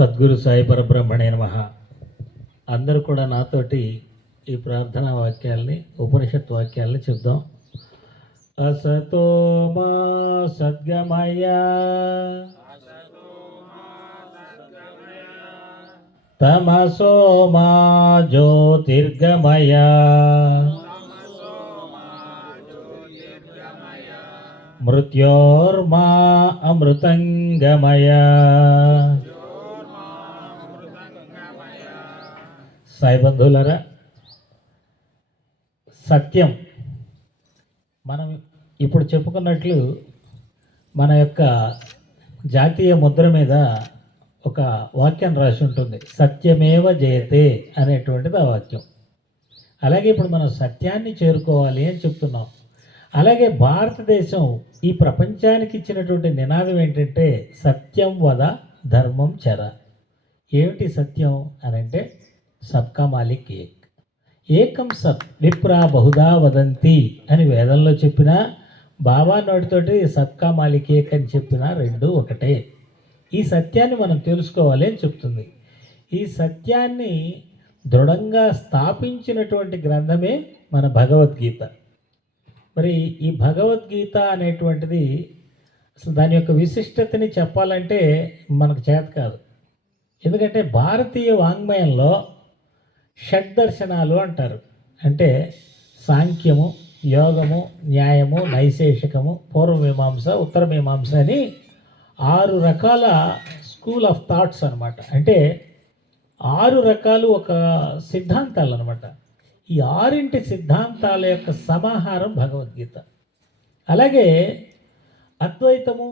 సద్గురు సాయి పరబ్రహ్మణే నమః. అందరూ కూడా నాతోటి ఈ ప్రార్థనా వాక్యాల్ని, ఉపనిషత్ వాక్యాల్ని చెప్దాం. అసతో మా సద్గమయ తమసో మా జ్యోతిర్గమయ మృత్యోర్మా అమృతంగమయ. సాయి బంధువులరా, సత్యం మనం ఇప్పుడు చెప్పుకున్నట్లు మన యొక్క జాతీయ ముద్ర మీద ఒక వాక్యం రాసి ఉంటుంది, సత్యమేవ జయతే అనేటువంటిది ఆ వాక్యం. అలాగే ఇప్పుడు మనం సత్యాన్ని చేరుకోవాలి అని చెప్తున్నాం. అలాగే భారతదేశం ఈ ప్రపంచానికి ఇచ్చినటువంటి నినాదం ఏంటంటే సత్యం వద ధర్మం చర. ఏమిటి సత్యం అని అంటే సబ్కా మాలిక్ ఏక్, ఏకం సత్ విప్రా బహుదా వదంతి అని వేదంలో చెప్పిన, బాబా నోటితోటి సబ్కా మాలిక్ ఏక్ అని చెప్పిన రెండు ఒకటే. ఈ సత్యాన్ని మనం తెలుసుకోవాలి అని చెప్తుంది. ఈ సత్యాన్ని దృఢంగా స్థాపించినటువంటి గ్రంథమే మన భగవద్గీత. మరి ఈ భగవద్గీత అనేటువంటిది అసలు దాని యొక్క విశిష్టతని చెప్పాలంటే మనకు చేత కాదు. ఎందుకంటే భారతీయ వాంగ్మయంలో షడ్దర్శనాలు అంటారు. అంటే సాంఖ్యము, యోగము, న్యాయము, నైశేషికము, పూర్వమీమాంస, ఉత్తరమీమాంస అని 6 రకాల స్కూల్ ఆఫ్ థాట్స్ అనమాట. అంటే 6 రకాలు ఒక సిద్ధాంతాలు అనమాట. ఈ 6 సిద్ధాంతాల యొక్క సమాహారం భగవద్గీత. అలాగే అద్వైతము,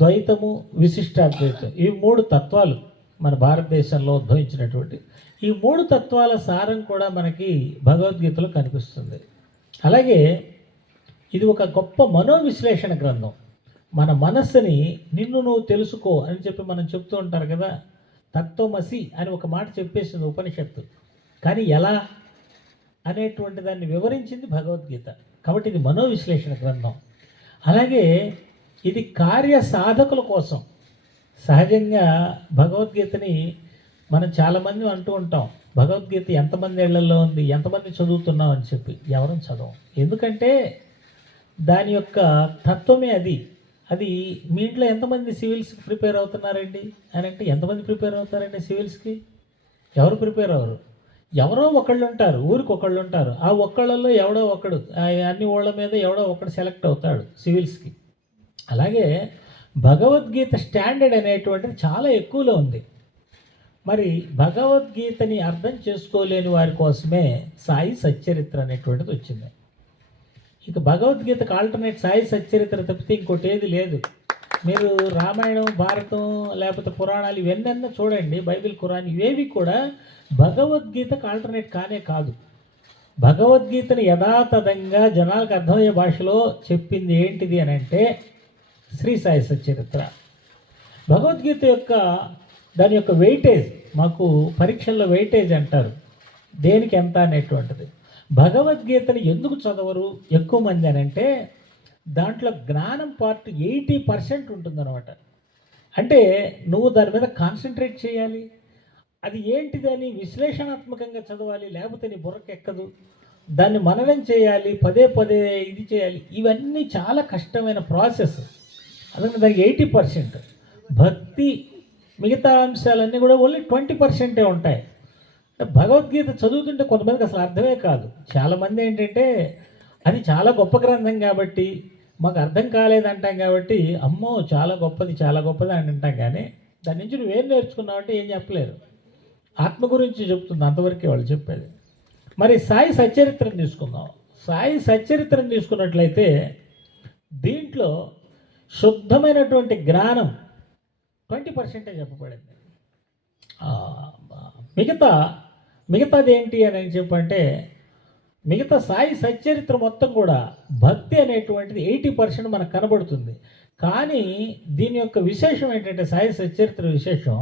ద్వైతము, విశిష్టాద్వైతం, ఇవి 3 తత్వాలు మన భారతదేశంలో ఉద్భవించినటువంటి. ఈ 3 తత్వాల సారం కూడా మనకి భగవద్గీతలో కనిపిస్తుంది. అలాగే ఇది ఒక గొప్ప మనోవిశ్లేషణ గ్రంథం. మన మనస్సుని నిన్ను నువ్వు తెలుసుకో అని చెప్పి మనం చెప్తూ ఉంటారు కదా, తత్వమసి అని ఒక మాట చెప్పేసింది ఉపనిషత్తు. కానీ ఎలా అనేటువంటి దాన్ని వివరించింది భగవద్గీత. కాబట్టి ఇది మనోవిశ్లేషణ గ్రంథం. అలాగే ఇది కార్య సాధకుల కోసం. సహజంగా భగవద్గీతని మనం చాలామంది అంటూ ఉంటాం, భగవద్గీత ఎంతమంది ఏళ్లలో ఉంది, ఎంతమంది చదువుతున్నాం అని చెప్పి. ఎవరు చదవం. ఎందుకంటే దాని యొక్క తత్వమే అది. అది మీ ఇంట్లో ఎంతమంది సివిల్స్కి ప్రిపేర్ అవుతున్నారండి అని అంటే, ఎంతమంది ప్రిపేర్ అవుతారండి సివిల్స్కి? ఎవరు ప్రిపేర్ అవ్వరు. ఎవరో ఒకళ్ళు ఉంటారు, ఊరికి ఒకళ్ళు ఉంటారు. ఆ ఒక్కళ్ళల్లో ఎవడో ఒకడు, అన్ని ఊళ్ళ మీద ఎవడో ఒకడు సెలెక్ట్ అవుతాడు సివిల్స్కి. అలాగే భగవద్గీత స్టాండర్డ్ అనేటువంటిది చాలా ఎక్కువలో ఉంది. మరి భగవద్గీతని అర్థం చేసుకోలేని వారి కోసమే సాయి సచ్చరిత్ర అనేటువంటిది వచ్చింది. ఇక భగవద్గీతకు ఆల్టర్నేట్ సాయి సచ్చరిత్ర తప్పితే ఇంకోటి ఏది లేదు. మీరు రామాయణం, భారతం, లేకపోతే పురాణాలు ఇవన్నీ చూడండి, బైబిల్, ఖురాన్, ఇవేవి కూడా భగవద్గీతకు ఆల్టర్నేట్ కానే కాదు. భగవద్గీతను యథాతథంగా జనాలకు అర్థమయ్యే భాషలో చెప్పింది ఏంటిది అని అంటే శ్రీ సాయి సచ్చరిత్ర. భగవద్గీత యొక్క దాని యొక్క వెయిటేజ్, మాకు పరీక్షల్లో వెయిటేజ్ అంటారు, దేనికి ఎంత అనేటువంటిది. భగవద్గీతను ఎందుకు చదవరు ఎక్కువ మంది అని అంటే దాంట్లో జ్ఞానం పార్ట్ 80% ఉంటుందన్నమాట. అంటే నువ్వు దాని మీద కాన్సన్ట్రేట్ చేయాలి. అది ఏంటిదని విశ్లేషణాత్మకంగా చదవాలి, లేకపోతే నీ బుర్రకెక్కదు. దాన్ని మననం చేయాలి, పదే పదే ఇది చేయాలి. ఇవన్నీ చాలా కష్టమైన ప్రాసెస్. అందుకని దానికి 80%. భక్తి, మిగతా అంశాలన్నీ కూడా ఓన్లీ 20% ఉంటాయి. భగవద్గీత చదువుతుంటే కొంతమందికి అసలు అర్థమే కాదు. చాలామంది ఏంటంటే అది చాలా గొప్ప గ్రంథం కాబట్టి, మాకు అర్థం కాలేదంటాం కాబట్టి, అమ్మో చాలా గొప్పది చాలా గొప్పది అని అంటాం. కానీ దాని నుంచి నువ్వేం నేర్చుకున్నావు అంటే ఏం చెప్పలేరు. ఆత్మ గురించి చెప్తుంది, అంతవరకే వాళ్ళు చెప్పేది. మరి సాయి సచ్చరిత్రను తీసుకుందాం. సాయి సచ్చరిత్రను తీసుకున్నట్లయితే దీంట్లో శుద్ధమైనటువంటి జ్ఞానం 20% చెప్పబడింది. మిగతాది ఏంటి అని చెప్పంటే, మిగతా సాయి సచ్చరిత్ర మొత్తం కూడా భక్తి అనేటువంటిది 80% మనకు కనబడుతుంది. కానీ దీని యొక్క విశేషం ఏంటంటే, సాయి సచ్చరిత్ర విశేషం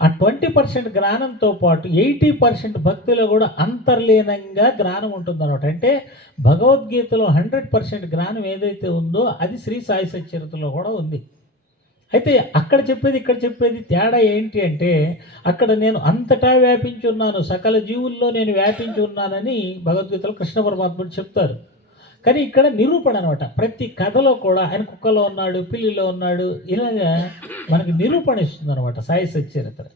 ఆ 20% జ్ఞానంతో పాటు 80% భక్తిలో కూడా అంతర్లీనంగా జ్ఞానం ఉంటుందన్నమాట. అంటే భగవద్గీతలో 100% జ్ఞానం ఏదైతే ఉందో అది శ్రీ సాయి సచ్చరిత్రలో కూడా ఉంది. అయితే అక్కడ చెప్పేది ఇక్కడ చెప్పేది తేడా ఏంటి అంటే, అక్కడ నేను అంతటా వ్యాపించి ఉన్నాను, సకల జీవుల్లో నేను వ్యాపించి ఉన్నానని భగవద్గీతలో కృష్ణ పరమాత్ముడు చెప్తారు. కానీ ఇక్కడ నిరూపణ అనమాట. ప్రతి కథలో కూడా ఆయన కుక్కలో ఉన్నాడు, పిల్లిలో ఉన్నాడు, ఇలాగా మనకి నిరూపణ ఇస్తుందనమాట సాయి సచ్చరిత్ర.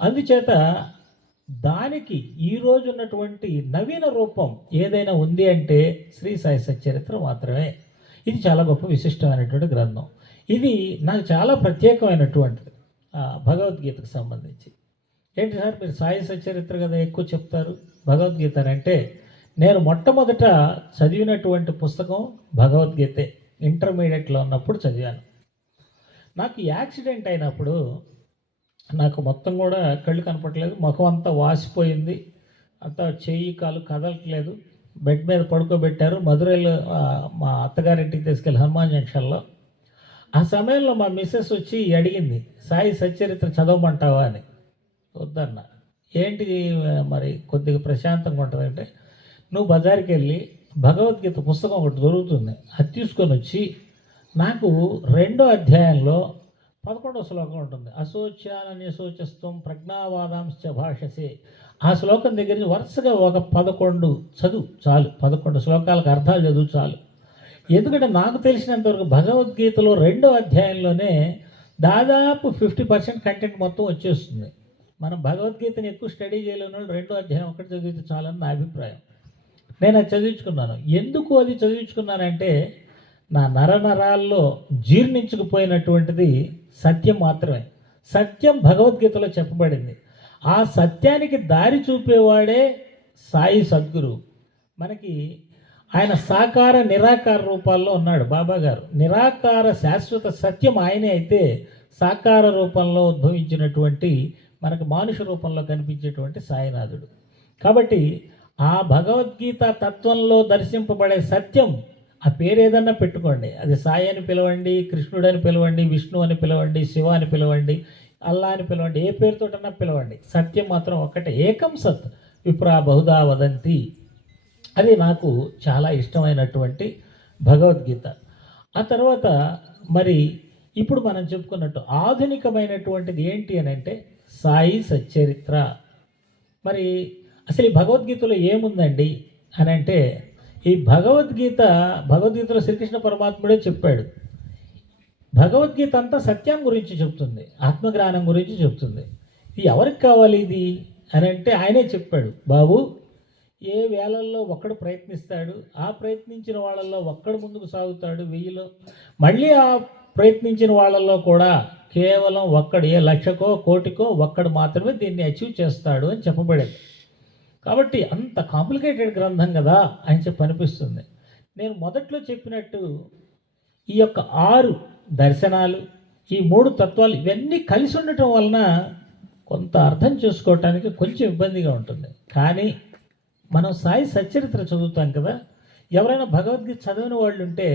అందుచేత దానికి ఈరోజు ఉన్నటువంటి నవీన రూపం ఏదైనా ఉంది అంటే శ్రీ సాయి సచ్చరిత్ర మాత్రమే. ఇది చాలా గొప్ప విశిష్టమైనటువంటి గ్రంథం. ఇది నాకు చాలా ప్రత్యేకమైనటువంటిది భగవద్గీతకు సంబంధించి. ఏంటి సార్ మీరు సాయి సచ్చరిత్ర కదా ఎక్కువ చెప్తారు, భగవద్గీత అంటే నేను మొట్టమొదట చదివినటువంటి పుస్తకం భగవద్గీతే. ఇంటర్మీడియట్లో ఉన్నప్పుడు చదివాను. నాకు యాక్సిడెంట్ అయినప్పుడు నాకు మొత్తం కూడా కళ్ళు కనపడలేదు, ముఖం అంతా వాసిపోయింది, అంతా చెయ్యి కాలు కదలట్లేదు. బెడ్ మీద పడుకోబెట్టారు. మధురైలో మా అత్తగారింటికి తీసుకెళ్ళి హనుమాన్ జంక్షన్లో. ఆ సమయంలో మా మిస్సెస్ వచ్చి అడిగింది, సాయి సచ్చరిత్ర చదవమంటావా అని. వద్దన్న. ఏంటి మరి కొద్దిగా ప్రశాంతంగా ఉంటుందంటే, నువ్వు బజార్కి వెళ్ళి భగవద్గీత పుస్తకం ఒకటి దొరుకుతుంది, అది తీసుకొని వచ్చి నాకు 2వ అధ్యాయంలో 11వ శ్లోకం ఉంటుంది. అశోచ్యానన్యశోచస్తం ప్రజ్ఞావాదాంశ్చ భాషసే. ఆ శ్లోకం దగ్గర నుంచి వరుసగా ఒక 11 చదువు చాలు, 11 శ్లోకాలకు అర్థాలు చదువు చాలు. ఎందుకంటే నాకు తెలిసినంతవరకు భగవద్గీతలో 2వ అధ్యాయంలోనే దాదాపు 50% కంటెంట్ మొత్తం వచ్చేస్తుంది. మనం భగవద్గీతని ఎక్కువ స్టడీ చేయలేని వాళ్ళు 2వ అధ్యాయం ఒకటి చదివితే చాలని నా అభిప్రాయం. నేను అది చదివించుకున్నాను. ఎందుకు అది చదివించుకున్నానంటే, నా నరనరాల్లో జీర్ణించుకుపోయినటువంటిది సత్యం మాత్రమే. సత్యం భగవద్గీతలో చెప్పబడింది. ఆ సత్యానికి దారి చూపేవాడే సాయి సద్గురు. మనకి ఆయన సాకార నిరాకార రూపాల్లో ఉన్నాడు బాబా గారు. నిరాకార శాశ్వత సత్యం ఆయనే అయితే, సాకార రూపంలో ఉద్భవించినటువంటి మనకు మానుష రూపంలో కనిపించేటువంటి సాయినాథుడు. కాబట్టి ఆ భగవద్గీత తత్వంలో దర్శింపబడే సత్యం, ఆ పేరు ఏదన్నా పెట్టుకోండి, అది సాయి అని పిలవండి, కృష్ణుడు అని పిలవండి, విష్ణు అని పిలవండి, శివ అని పిలవండి, అల్లా అని పిలవండి, ఏ పేరుతోటన్నా పిలవండి, సత్యం మాత్రం ఒక్కటే. ఏకం సత్ విప్రా బహుదా వదంతి. అది నాకు చాలా ఇష్టమైనటువంటి భగవద్గీత. ఆ తర్వాత మరి ఇప్పుడు మనం చెప్పుకున్నట్టు ఆధునికమైనటువంటిది ఏంటి అని అంటే సాయి సచ్చరిత్ర. మరి అసలు ఈ భగవద్గీతలో ఏముందండి అని అంటే, ఈ భగవద్గీతలో శ్రీకృష్ణ పరమాత్ముడే చెప్పాడు. భగవద్గీత అంతా సత్యం గురించి చెప్తుంది, ఆత్మజ్ఞానం గురించి చెప్తుంది. ఇది ఎవరికి కావాలి ఇది అని అంటే ఆయనే చెప్పాడు, బాబు ఏ వేళల్లో ఒక్కడు ప్రయత్నిస్తాడు, ఆ ప్రయత్నించిన వాళ్ళల్లో ఒక్కడు ముందుకు సాగుతాడు 1000లో, మళ్ళీ ఆ ప్రయత్నించిన వాళ్ళల్లో కూడా కేవలం ఒక్కడు, ఏ లక్షకో కోటికో ఒక్కడు మాత్రమే దీన్ని అచీవ్ చేస్తాడు అని చెప్పబడేది. కాబట్టి అంత కాంప్లికేటెడ్ గ్రంథం కదా అని చెప్పి అనిపిస్తుంది. నేను మొదట్లో చెప్పినట్టు ఈ యొక్క 6 దర్శనాలు, ఈ 3 తత్వాలు ఇవన్నీ కలిసి ఉండటం వలన కొంత అర్థం చేసుకోవటానికి కొంచెం ఇబ్బందిగా ఉంటుంది. కానీ మనం సాయి సచ్చరిత్ర చదువుతాం కదా, ఎవరైనా భగవద్గీత చదివిన వాళ్ళు ఉంటే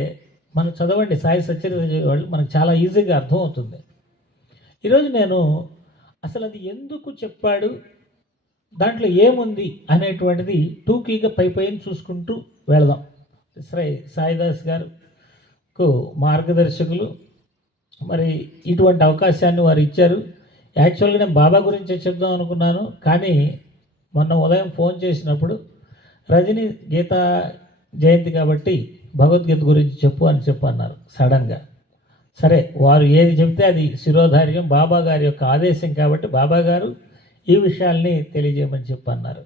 మనం చదవండి, సాయి సచ్చరిత్ర చదివేవాళ్ళు, మనకు చాలా ఈజీగా అర్థమవుతుంది. ఈరోజు నేను అసలు అది ఎందుకు చెప్పాడు, దాంట్లో ఏముంది అనేటువంటిది టూకీగా పైన చూసుకుంటూ వెళదాం. సాయిదాస్ గారుకు మార్గదర్శకులు, మరి ఇటువంటి అవకాశాన్ని వారు ఇచ్చారు. యాక్చువల్గా నేను బాబా గురించే చెప్దాం అనుకున్నాను, కానీ మొన్న ఉదయం ఫోన్ చేసినప్పుడు రజనీ గీతా జయంతి కాబట్టి భగవద్గీత గురించి చెప్పు అని చెప్పన్నారు సడన్గా. సరే, వారు ఏది చెప్తే అది శిరోధార్యం, బాబా గారి యొక్క ఆదేశం కాబట్టి బాబా గారు ఈ విషయాల్ని తెలియజేయమని చెప్పన్నారు.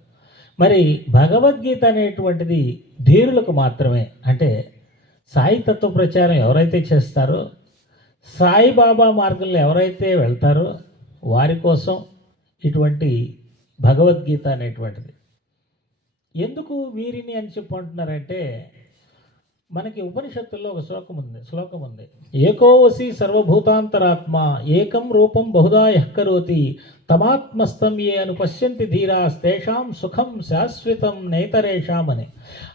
మరి భగవద్గీత అనేటువంటిది ధీరులకు మాత్రమే. అంటే సాయి తత్వ ప్రచారం ఎవరైతే చేస్తారో, సాయిబాబా మార్గంలో ఎవరైతే వెళ్తారో వారి కోసం ఇటువంటి భగవద్గీత అనేటువంటిది. ఎందుకు వీరిని అని చెప్పి అంటున్నారంటే, మనకి ఉపనిషత్తుల్లో ఒక శ్లోకం ఉంది. ఏకోవసి సర్వభూతాంతరాత్మ ఏకం రూపం బహుదా యఃకరోతి తమాత్మస్తం ఏ అనుపశ్యంతి ధీరాస్తేషాం సుఖం శాశ్వతం నేతరేషాం అని.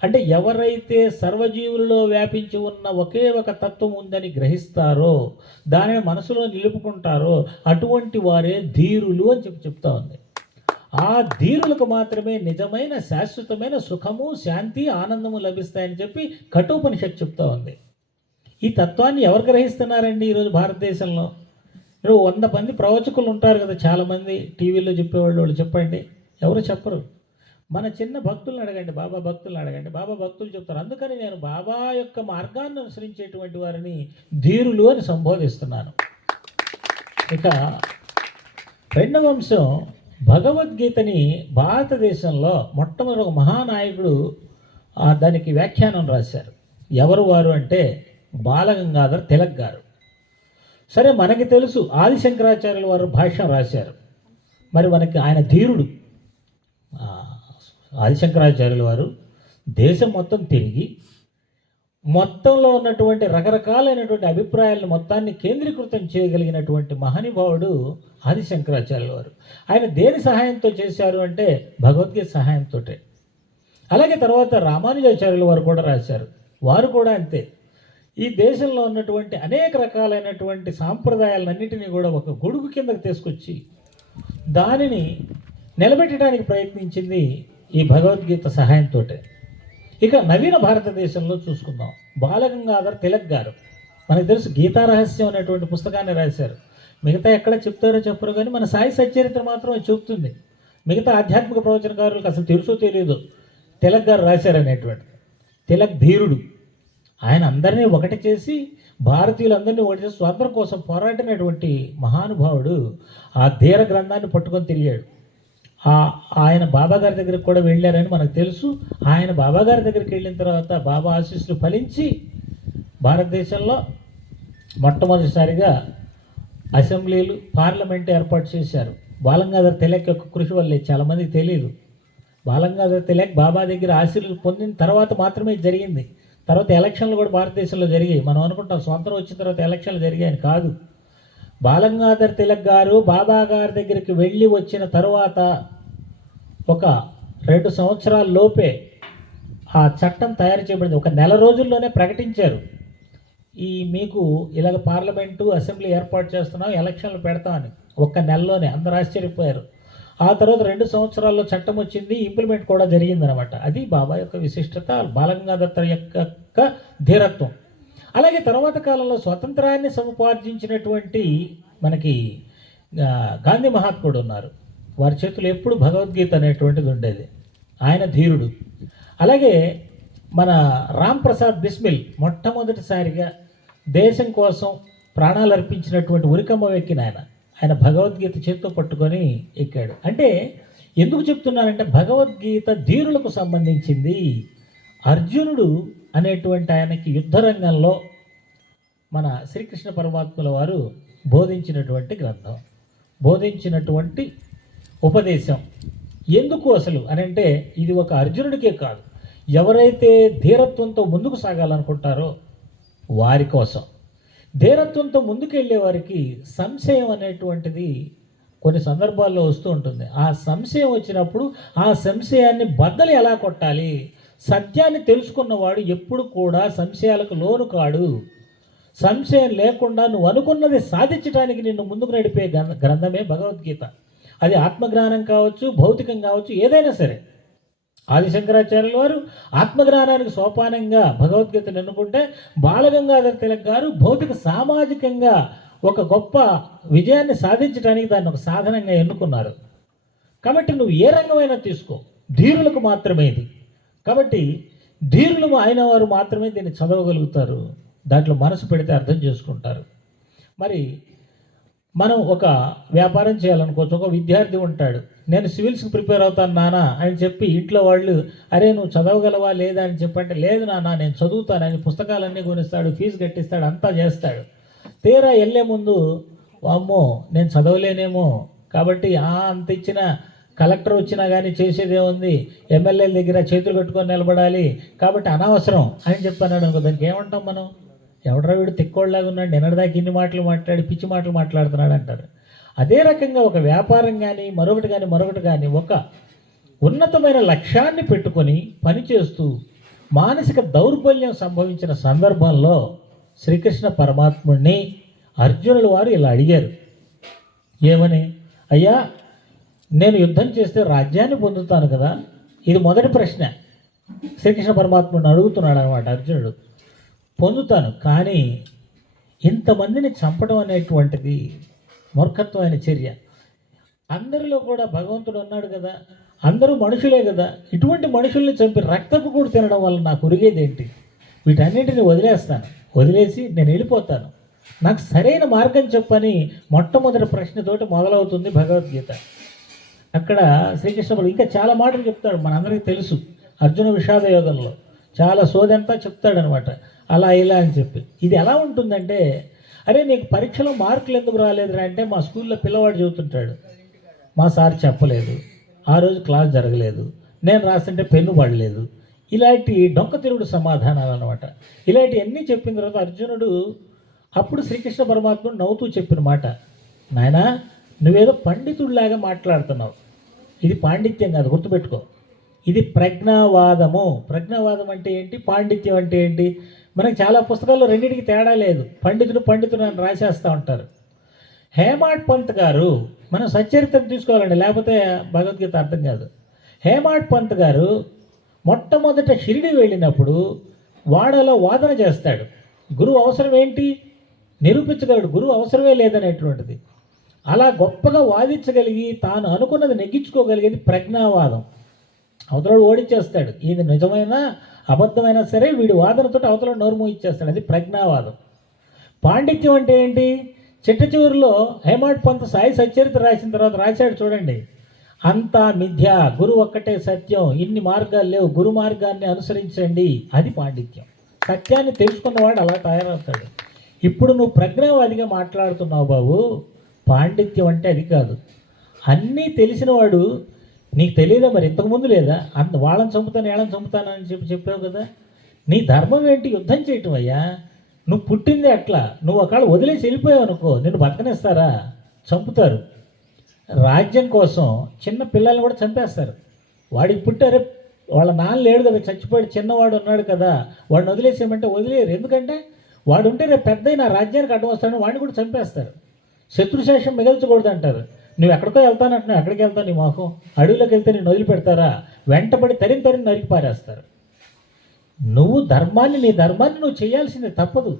అంటే ఎవరైతే సర్వజీవులలో వ్యాపించి ఉన్న ఒకే ఒక తత్వం ఉందని గ్రహిస్తారో, దానిని మనసులో నిలుపుకుంటారో, అటువంటి వారే ధీరులు అని చెప్తా ఉంది. ఆ ధీరులకు మాత్రమే నిజమైన శాశ్వతమైన సుఖము, శాంతి, ఆనందము లభిస్తాయని చెప్పి కఠోపనిషత్తు చెప్తా ఉంది. ఈ తత్వాన్ని ఎవరు గ్రహిస్తున్నారండి ఈరోజు భారతదేశంలో? ఇప్పుడు 100 మంది ప్రవచకులు ఉంటారు కదా, చాలామంది టీవీలో చెప్పేవాళ్ళు, వాళ్ళు చెప్పండి, ఎవరు చెప్పరు. మన చిన్న భక్తులను అడగండి, బాబా భక్తులను అడగండి, బాబా భక్తులు చెప్తారు. అందుకని నేను బాబా యొక్క మార్గాన్ని అనుసరించేటువంటి వారిని ధీరులు అని సంబోధిస్తున్నాను. ఇక రెండవ అంశం, భగవద్గీతని భారతదేశంలో మొట్టమొదటి ఒక మహానాయకుడు దానికి వ్యాఖ్యానం రాశారు. ఎవరు వారు అంటే బాలగంగాధర్ తిలక్ గారు. సరే, మనకి తెలుసు ఆదిశంకరాచార్యుల వారు భాష్యం రాశారు. మరి మనకి ఆయన ధీరుడు. ఆదిశంకరాచార్యుల వారు దేశం మొత్తం తిరిగి మొత్తంలో ఉన్నటువంటి రకరకాలైనటువంటి అభిప్రాయాలను మొత్తాన్ని కేంద్రీకృతం చేయగలిగినటువంటి మహానుభావుడు ఆదిశంకరాచార్యుల వారు. ఆయన దేని సహాయంతో చేశారు అంటే భగవద్గీత సహాయంతో. అలాగే తర్వాత రామానుజాచార్యుల వారు కూడా రాశారు. వారు కూడా అంతే. ఈ దేశంలో ఉన్నటువంటి అనేక రకాలైనటువంటి సాంప్రదాయాలన్నింటినీ కూడా ఒక గొడుగు కిందకు తీసుకొచ్చి దానిని నిలబెట్టడానికి ప్రయత్నించింది ఈ భగవద్గీత సహాయంతో. ఇక నవీన భారతదేశంలో చూసుకుందాం, బాలగంగాధర్ తిలక్ గారు. మనకు తెలుసు గీతారహస్యం అనేటువంటి పుస్తకాన్ని రాశారు. మిగతా ఎక్కడ చెప్తారో చెప్పరు, కానీ మన సాయి సచ్చరిత్ర మాత్రం చెబుతుంది. మిగతా ఆధ్యాత్మిక ప్రవచనకారులకు అసలు తెలుసో తెలియదు తిలక్ గారు రాశారనేటువంటి. తిలక్ ధీరుడు. ఆయన అందరినీ ఒకటి చేసి భారతీయులందరినీ ఒకటి చేసి స్వాతంత్రం కోసం పోరాడినటువంటి మహానుభావుడు ఆ ధీర గ్రంథాన్ని పట్టుకొని తిరిగాడు. ఆయన బాబాగారి దగ్గరికి కూడా వెళ్ళారని మనకు తెలుసు. ఆయన బాబాగారి దగ్గరికి వెళ్ళిన తర్వాత బాబా ఆశీస్సులు ఫలించి భారతదేశంలో మొట్టమొదటిసారిగా అసెంబ్లీలు, పార్లమెంట్ ఏర్పాటు చేశారు. బాలంగాధర్ తిలక్ యొక్క కృషి వల్లే. చాలామందికి తెలియదు, బాలంగాధర్ తిలక్ బాబా దగ్గర ఆశీర్వాదం పొందిన తర్వాత మాత్రమే జరిగింది. తర్వాత ఎలక్షన్లు కూడా భారతదేశంలో జరిగాయి. మనం అనుకుంటాం స్వాతంత్రం వచ్చిన తర్వాత ఎలక్షన్లు జరిగాయని. కాదు, బాలంగాధర్ తిలక్ గారు బాబా గారి దగ్గరికి వెళ్ళి వచ్చిన తరువాత ఒక 2 సంవత్సరాల లోపే ఆ చట్టం తయారు చేయబడింది. ఒక నెల రోజుల్లోనే ప్రకటించారు, మీకు ఇలాగ పార్లమెంటు, అసెంబ్లీ ఏర్పాటు చేస్తున్నాం, ఎలక్షన్లు పెడతామని. ఒక్క నెలలోనే అందరూ ఆశ్చర్యపోయారు. ఆ తర్వాత 2 సంవత్సరాల్లో చట్టం వచ్చింది, ఇంప్లిమెంట్ కూడా జరిగిందనమాట. అది బాబా యొక్క విశిష్టత, బాలంగాధర్ యొక్క ధీరత్వం. అలాగే తర్వాత కాలంలో స్వతంత్రాన్ని సముపార్జించినటువంటి మనకి గాంధీ మహాత్ముడు ఉన్నారు. వారి చేతులు ఎప్పుడు భగవద్గీత అనేటువంటిది ఉండేది. ఆయన ధీరుడు. అలాగే మన రామ్ ప్రసాద్ బిస్మిల్ మొట్టమొదటిసారిగా దేశం కోసం ప్రాణాలు అర్పించినటువంటి ఉరికమ్మ ఎక్కిన ఆయన భగవద్గీత చేత్తో పట్టుకొని ఎక్కాడు. అంటే ఎందుకు చెప్తున్నానంటే భగవద్గీత ధీరులకు సంబంధించింది. అర్జునుడు అనేటువంటి ఆయనకి యుద్ధరంగంలో మన శ్రీకృష్ణ పరమాత్ముల వారు బోధించినటువంటి గ్రంథం, బోధించినటువంటి ఉపదేశం. ఎందుకు అసలు అని అంటే ఇది ఒక అర్జునుడికే కాదు, ఎవరైతే ధీరత్వంతో ముందుకు సాగాలనుకుంటారో వారి కోసం. ధీరత్వంతో ముందుకు వెళ్ళే వారికి సంశయం అనేటువంటిది కొన్ని సందర్భాల్లో వస్తూ ఉంటుంది. ఆ సంశయం వచ్చినప్పుడు ఆ సంశయాన్ని బద్దలు ఎలా కొట్టాలి, సత్యాన్ని తెలుసుకున్నవాడు ఎప్పుడు కూడా సంశయాలకు లోను కాడు. సంశయం లేకుండా నువ్వు అనుకున్నది సాధించడానికి నిన్ను ముందుకు నడిపే గ్రంథమే భగవద్గీత. అది ఆత్మజ్ఞానం కావచ్చు, భౌతికం కావచ్చు, ఏదైనా సరే. ఆదిశంకరాచార్యుల వారు ఆత్మజ్ఞానానికి సోపానంగా భగవద్గీతను ఎన్నుకుంటే, బాలగంగాధర్ తిలక్ గారు భౌతిక సామాజికంగా ఒక గొప్ప విజయాన్ని సాధించడానికి దాన్ని ఒక సాధనంగా ఎన్నుకున్నారు. కాబట్టి నువ్వు ఏ రంగమైనా తీసుకో, ధీరులకు మాత్రమే ఇది. కాబట్టి ధీరులు అయిన వారు మాత్రమే దీన్ని చదవగలుగుతారు, దాంట్లో మనసు పెడితే అర్థం చేసుకుంటారు. మరి మనం ఒక వ్యాపారం చేయాలనుకోవచ్చు. ఒక విద్యార్థి ఉంటాడు, నేను సివిల్స్కి ప్రిపేర్ అవుతాను నాన్న అని చెప్పి ఇంట్లో వాళ్ళు, అరే నువ్వు చదవగలవా లేదా అని చెప్పంటే, లేదు నాన్న నేను చదువుతానని పుస్తకాలన్నీ కొనిస్తాడు, ఫీజు కట్టిస్తాడు, అంతా చేస్తాడు. తీరా వెళ్ళే ముందు అమ్మో నేను చదవలేనేమో, కాబట్టి అంత ఇచ్చిన కలెక్టర్ వచ్చినా కానీ చేసేదేముంది, ఎమ్మెల్యేల దగ్గర చేతులు కట్టుకొని నిలబడాలి, కాబట్టి అనవసరం అని చెప్పన్నాడు అనుకో, దానికి ఏమంటాం మనం? ఎవడరా వీడు తిక్కోళ్ళలాగా ఉన్నాడు, నిన్నటిదాకా ఇన్ని మాటలు మాట్లాడి పిచ్చి మాటలు మాట్లాడుతున్నాడు అంటారు. అదే రకంగా ఒక వ్యాపారం కానీ మరొకటి కానీ ఒక ఉన్నతమైన లక్ష్యాన్ని పెట్టుకొని పనిచేస్తూ మానసిక దౌర్బల్యం సంభవించిన సందర్భంలో శ్రీకృష్ణ పరమాత్ముడిని అర్జునుల వారు ఇలా అడిగారు. ఏమని? అయ్యా నేను యుద్ధం చేస్తే రాజ్యాన్ని పొందుతాను కదా, ఇది మొదటి ప్రశ్న. శ్రీకృష్ణ పరమాత్ముడిని అడుగుతున్నాడు అనమాట అర్జునుడు. పొందుతాను, కానీ ఇంతమందిని చంపడం అనేటువంటిది మూర్ఖత్వమైన చర్య. అందరిలో కూడా భగవంతుడు ఉన్నాడు కదా, అందరూ మనుషులే కదా, ఇటువంటి మనుషుల్ని చంపి రక్తపు కూడా తినడం వల్ల నాకు ఉరిగేది ఏంటి? వీటన్నింటిని వదిలేస్తాను, వదిలేసి నేను వెళ్ళిపోతాను, నాకు సరైన మార్గం చెప్పని మొట్టమొదటి ప్రశ్నతోటి మొదలవుతుంది భగవద్గీత. అక్కడ శ్రీకృష్ణ ఇంకా చాలా మాటలు చెప్తాడు, మనందరికీ తెలుసు. అర్జున విషాద యోగంలో చాలా సోదంతా చెప్తాడనమాట, అలా ఇలా అని చెప్పి. ఇది ఎలా ఉంటుందంటే, అరే నీకు పరీక్షలో మార్కులు ఎందుకు రాలేదురా అంటే, మా స్కూల్లో పిల్లవాడు చెబుతుంటాడు, మా సార్ చెప్పలేదు, ఆ రోజు క్లాస్ జరగలేదు, నేను రాస్తుంటే పెన్ను పడలేదు. ఇలాంటి డొంక తిరుగుడు సమాధానాలు అనమాట. ఇలాంటివన్నీ చెప్పిన తర్వాత అర్జునుడు అప్పుడు శ్రీకృష్ణ పరమాత్ముడు నవ్వుతూ చెప్పిన మాట, నాయనా నువ్వేదో పండితుడిలాగా మాట్లాడుతున్నావు, ఇది పాండిత్యం కాదు, గుర్తుపెట్టుకో, ఇది ప్రజ్ఞావాదము. ప్రజ్ఞావాదం అంటే ఏంటి, పాండిత్యం అంటే ఏంటి? మనకి చాలా పుస్తకాల్లో రెండింటికి తేడా లేదు. పండితుడు అని రాసేస్తూ ఉంటారు. హేమాడ్ పంత్ గారు, మనం సచ్చరిత్ర తీసుకోవాలండి, లేకపోతే భగవద్గీత అర్థం కాదు. హేమాడ్ పంత్ గారు మొట్టమొదట షిరిడి వెళ్ళినప్పుడు వాడలో వాదన చేస్తాడు. గురువు అవసరం ఏంటి నిరూపించగలడు, గురువు అవసరమే లేదనేటువంటిది. అలా గొప్పగా వాదించగలిగి తాను అనుకున్నది నెగ్గించుకోగలిగేది ప్రజ్ఞావాదం. అవతల ఓడించేస్తాడు, ఇది నిజమైన అబద్ధమైనా సరే వీడి వాదనతో అవతల నోరు మూయించేస్తాడు, అది ప్రజ్ఞావాదం. పాండిత్యం అంటే ఏంటి? చిట్ట చివరిలో హేమాడ్ పంత్ సాయి సచ్చరిత్ర రాసిన తర్వాత రాశాడు చూడండి, అంతా మిథ్య, గురువు ఒక్కటే సత్యం, ఇన్ని మార్గాలు లేవు, గురు మార్గాన్ని అనుసరించండి, అది పాండిత్యం. సత్యాన్ని తెలుసుకున్నవాడు అలా తయారవుతాడు. ఇప్పుడు నువ్వు ప్రజ్ఞావాదిగా మాట్లాడుతున్నావు బాబు, పాండిత్యం అంటే అది కాదు. అన్నీ తెలిసినవాడు, నీకు తెలియదా మరి ఇంతకుముందు లేదా, వాళ్ళని చంపుతాను వీళ్ళని చంపుతాను అని చెప్పావు కదా, నీ ధర్మం ఏంటి? యుద్ధం చేయటం అయ్యా. నువ్వు పుట్టిందే అట్లా, నువ్వు ఒకవేళ వదిలేసి వెళ్ళిపోయావు అనుకో, నిన్ను బతకనిస్తారా? చంపుతారు. రాజ్యం కోసం చిన్న పిల్లల్ని కూడా చంపేస్తారు. వాడికి పుట్టారే, వాళ్ళ నాన్న లేడు కదా, చచ్చిపోయాడు, చిన్నవాడు ఉన్నాడు కదా, వాడిని వదిలేసేయమంటే వదిలేరు. ఎందుకంటే వాడు ఉంటే రేపు పెద్ద నా రాజ్యానికి అడ్డం వస్తాడని వాడిని కూడా చంపేస్తారు. శత్రుశేషం మిగల్చకూడదు అంటారు. నువ్వు ఎక్కడికో వెళ్తానంటున్నావు, ఎక్కడికి వెళ్తావు? నీ మొహం అడవిలోకి వెళ్తే నేను వదిలిపెడతారా? వెంటబడి తరిని నరికి పారేస్తారు. నువ్వు నీ ధర్మాన్ని నువ్వు చేయాల్సిందే, తప్పదు.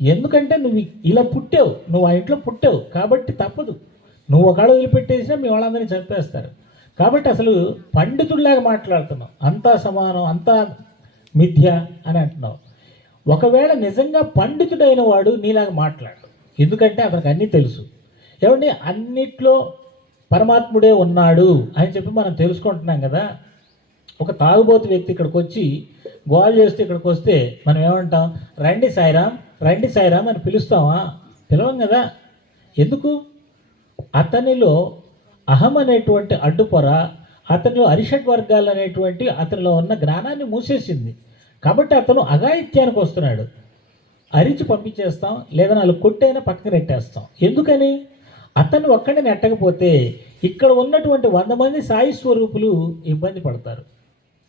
ఎందుకంటే నువ్వు ఇలా పుట్టావు, నువ్వు ఆ ఇంట్లో పుట్టావు కాబట్టి తప్పదు. నువ్వు ఒకళ్ళు వదిలిపెట్టేసినా మీ వాళ్ళందరినీ చంపేస్తారు. కాబట్టి అసలు పండితుడిలాగా మాట్లాడుతున్నావు, అంతా సమానం, అంతా మిథ్య అని అంటున్నావు. ఒకవేళ నిజంగా పండితుడైన వాడు నీలాగా మాట్లాడు, ఎందుకంటే అతనికి అన్నీ తెలుసు. ఏమండి, అన్నిట్లో పరమాత్ముడే ఉన్నాడు అని చెప్పి మనం తెలుసుకుంటున్నాం కదా. ఒక తాగుబోతు వ్యక్తి ఇక్కడికి వచ్చి గోల్ చేస్తే ఇక్కడికి వస్తే మనం ఏమంటాం? రండి సాయిరామ్, రండి సాయిరామ్ అని పిలుస్తామా? పిలవం కదా. ఎందుకు? అతనిలో అహం అనేటువంటి అడ్డుపొర, అతనిలో అరిషడ్ వర్గాలు అనేటువంటి అతనిలో ఉన్న జ్ఞానాన్ని మూసేసింది. కాబట్టి అతను అఘాయిత్యానికి వస్తున్నాడు. అరిచి పంపించేస్తాం, లేదా నాలుగు కొట్టైనా పక్కన నెట్టేస్తాం. ఎందుకని? అతన్ని ఒక్కడిని నెట్టకపోతే ఇక్కడ ఉన్నటువంటి 100 మంది సాయి స్వరూపులు ఇబ్బంది పడతారు.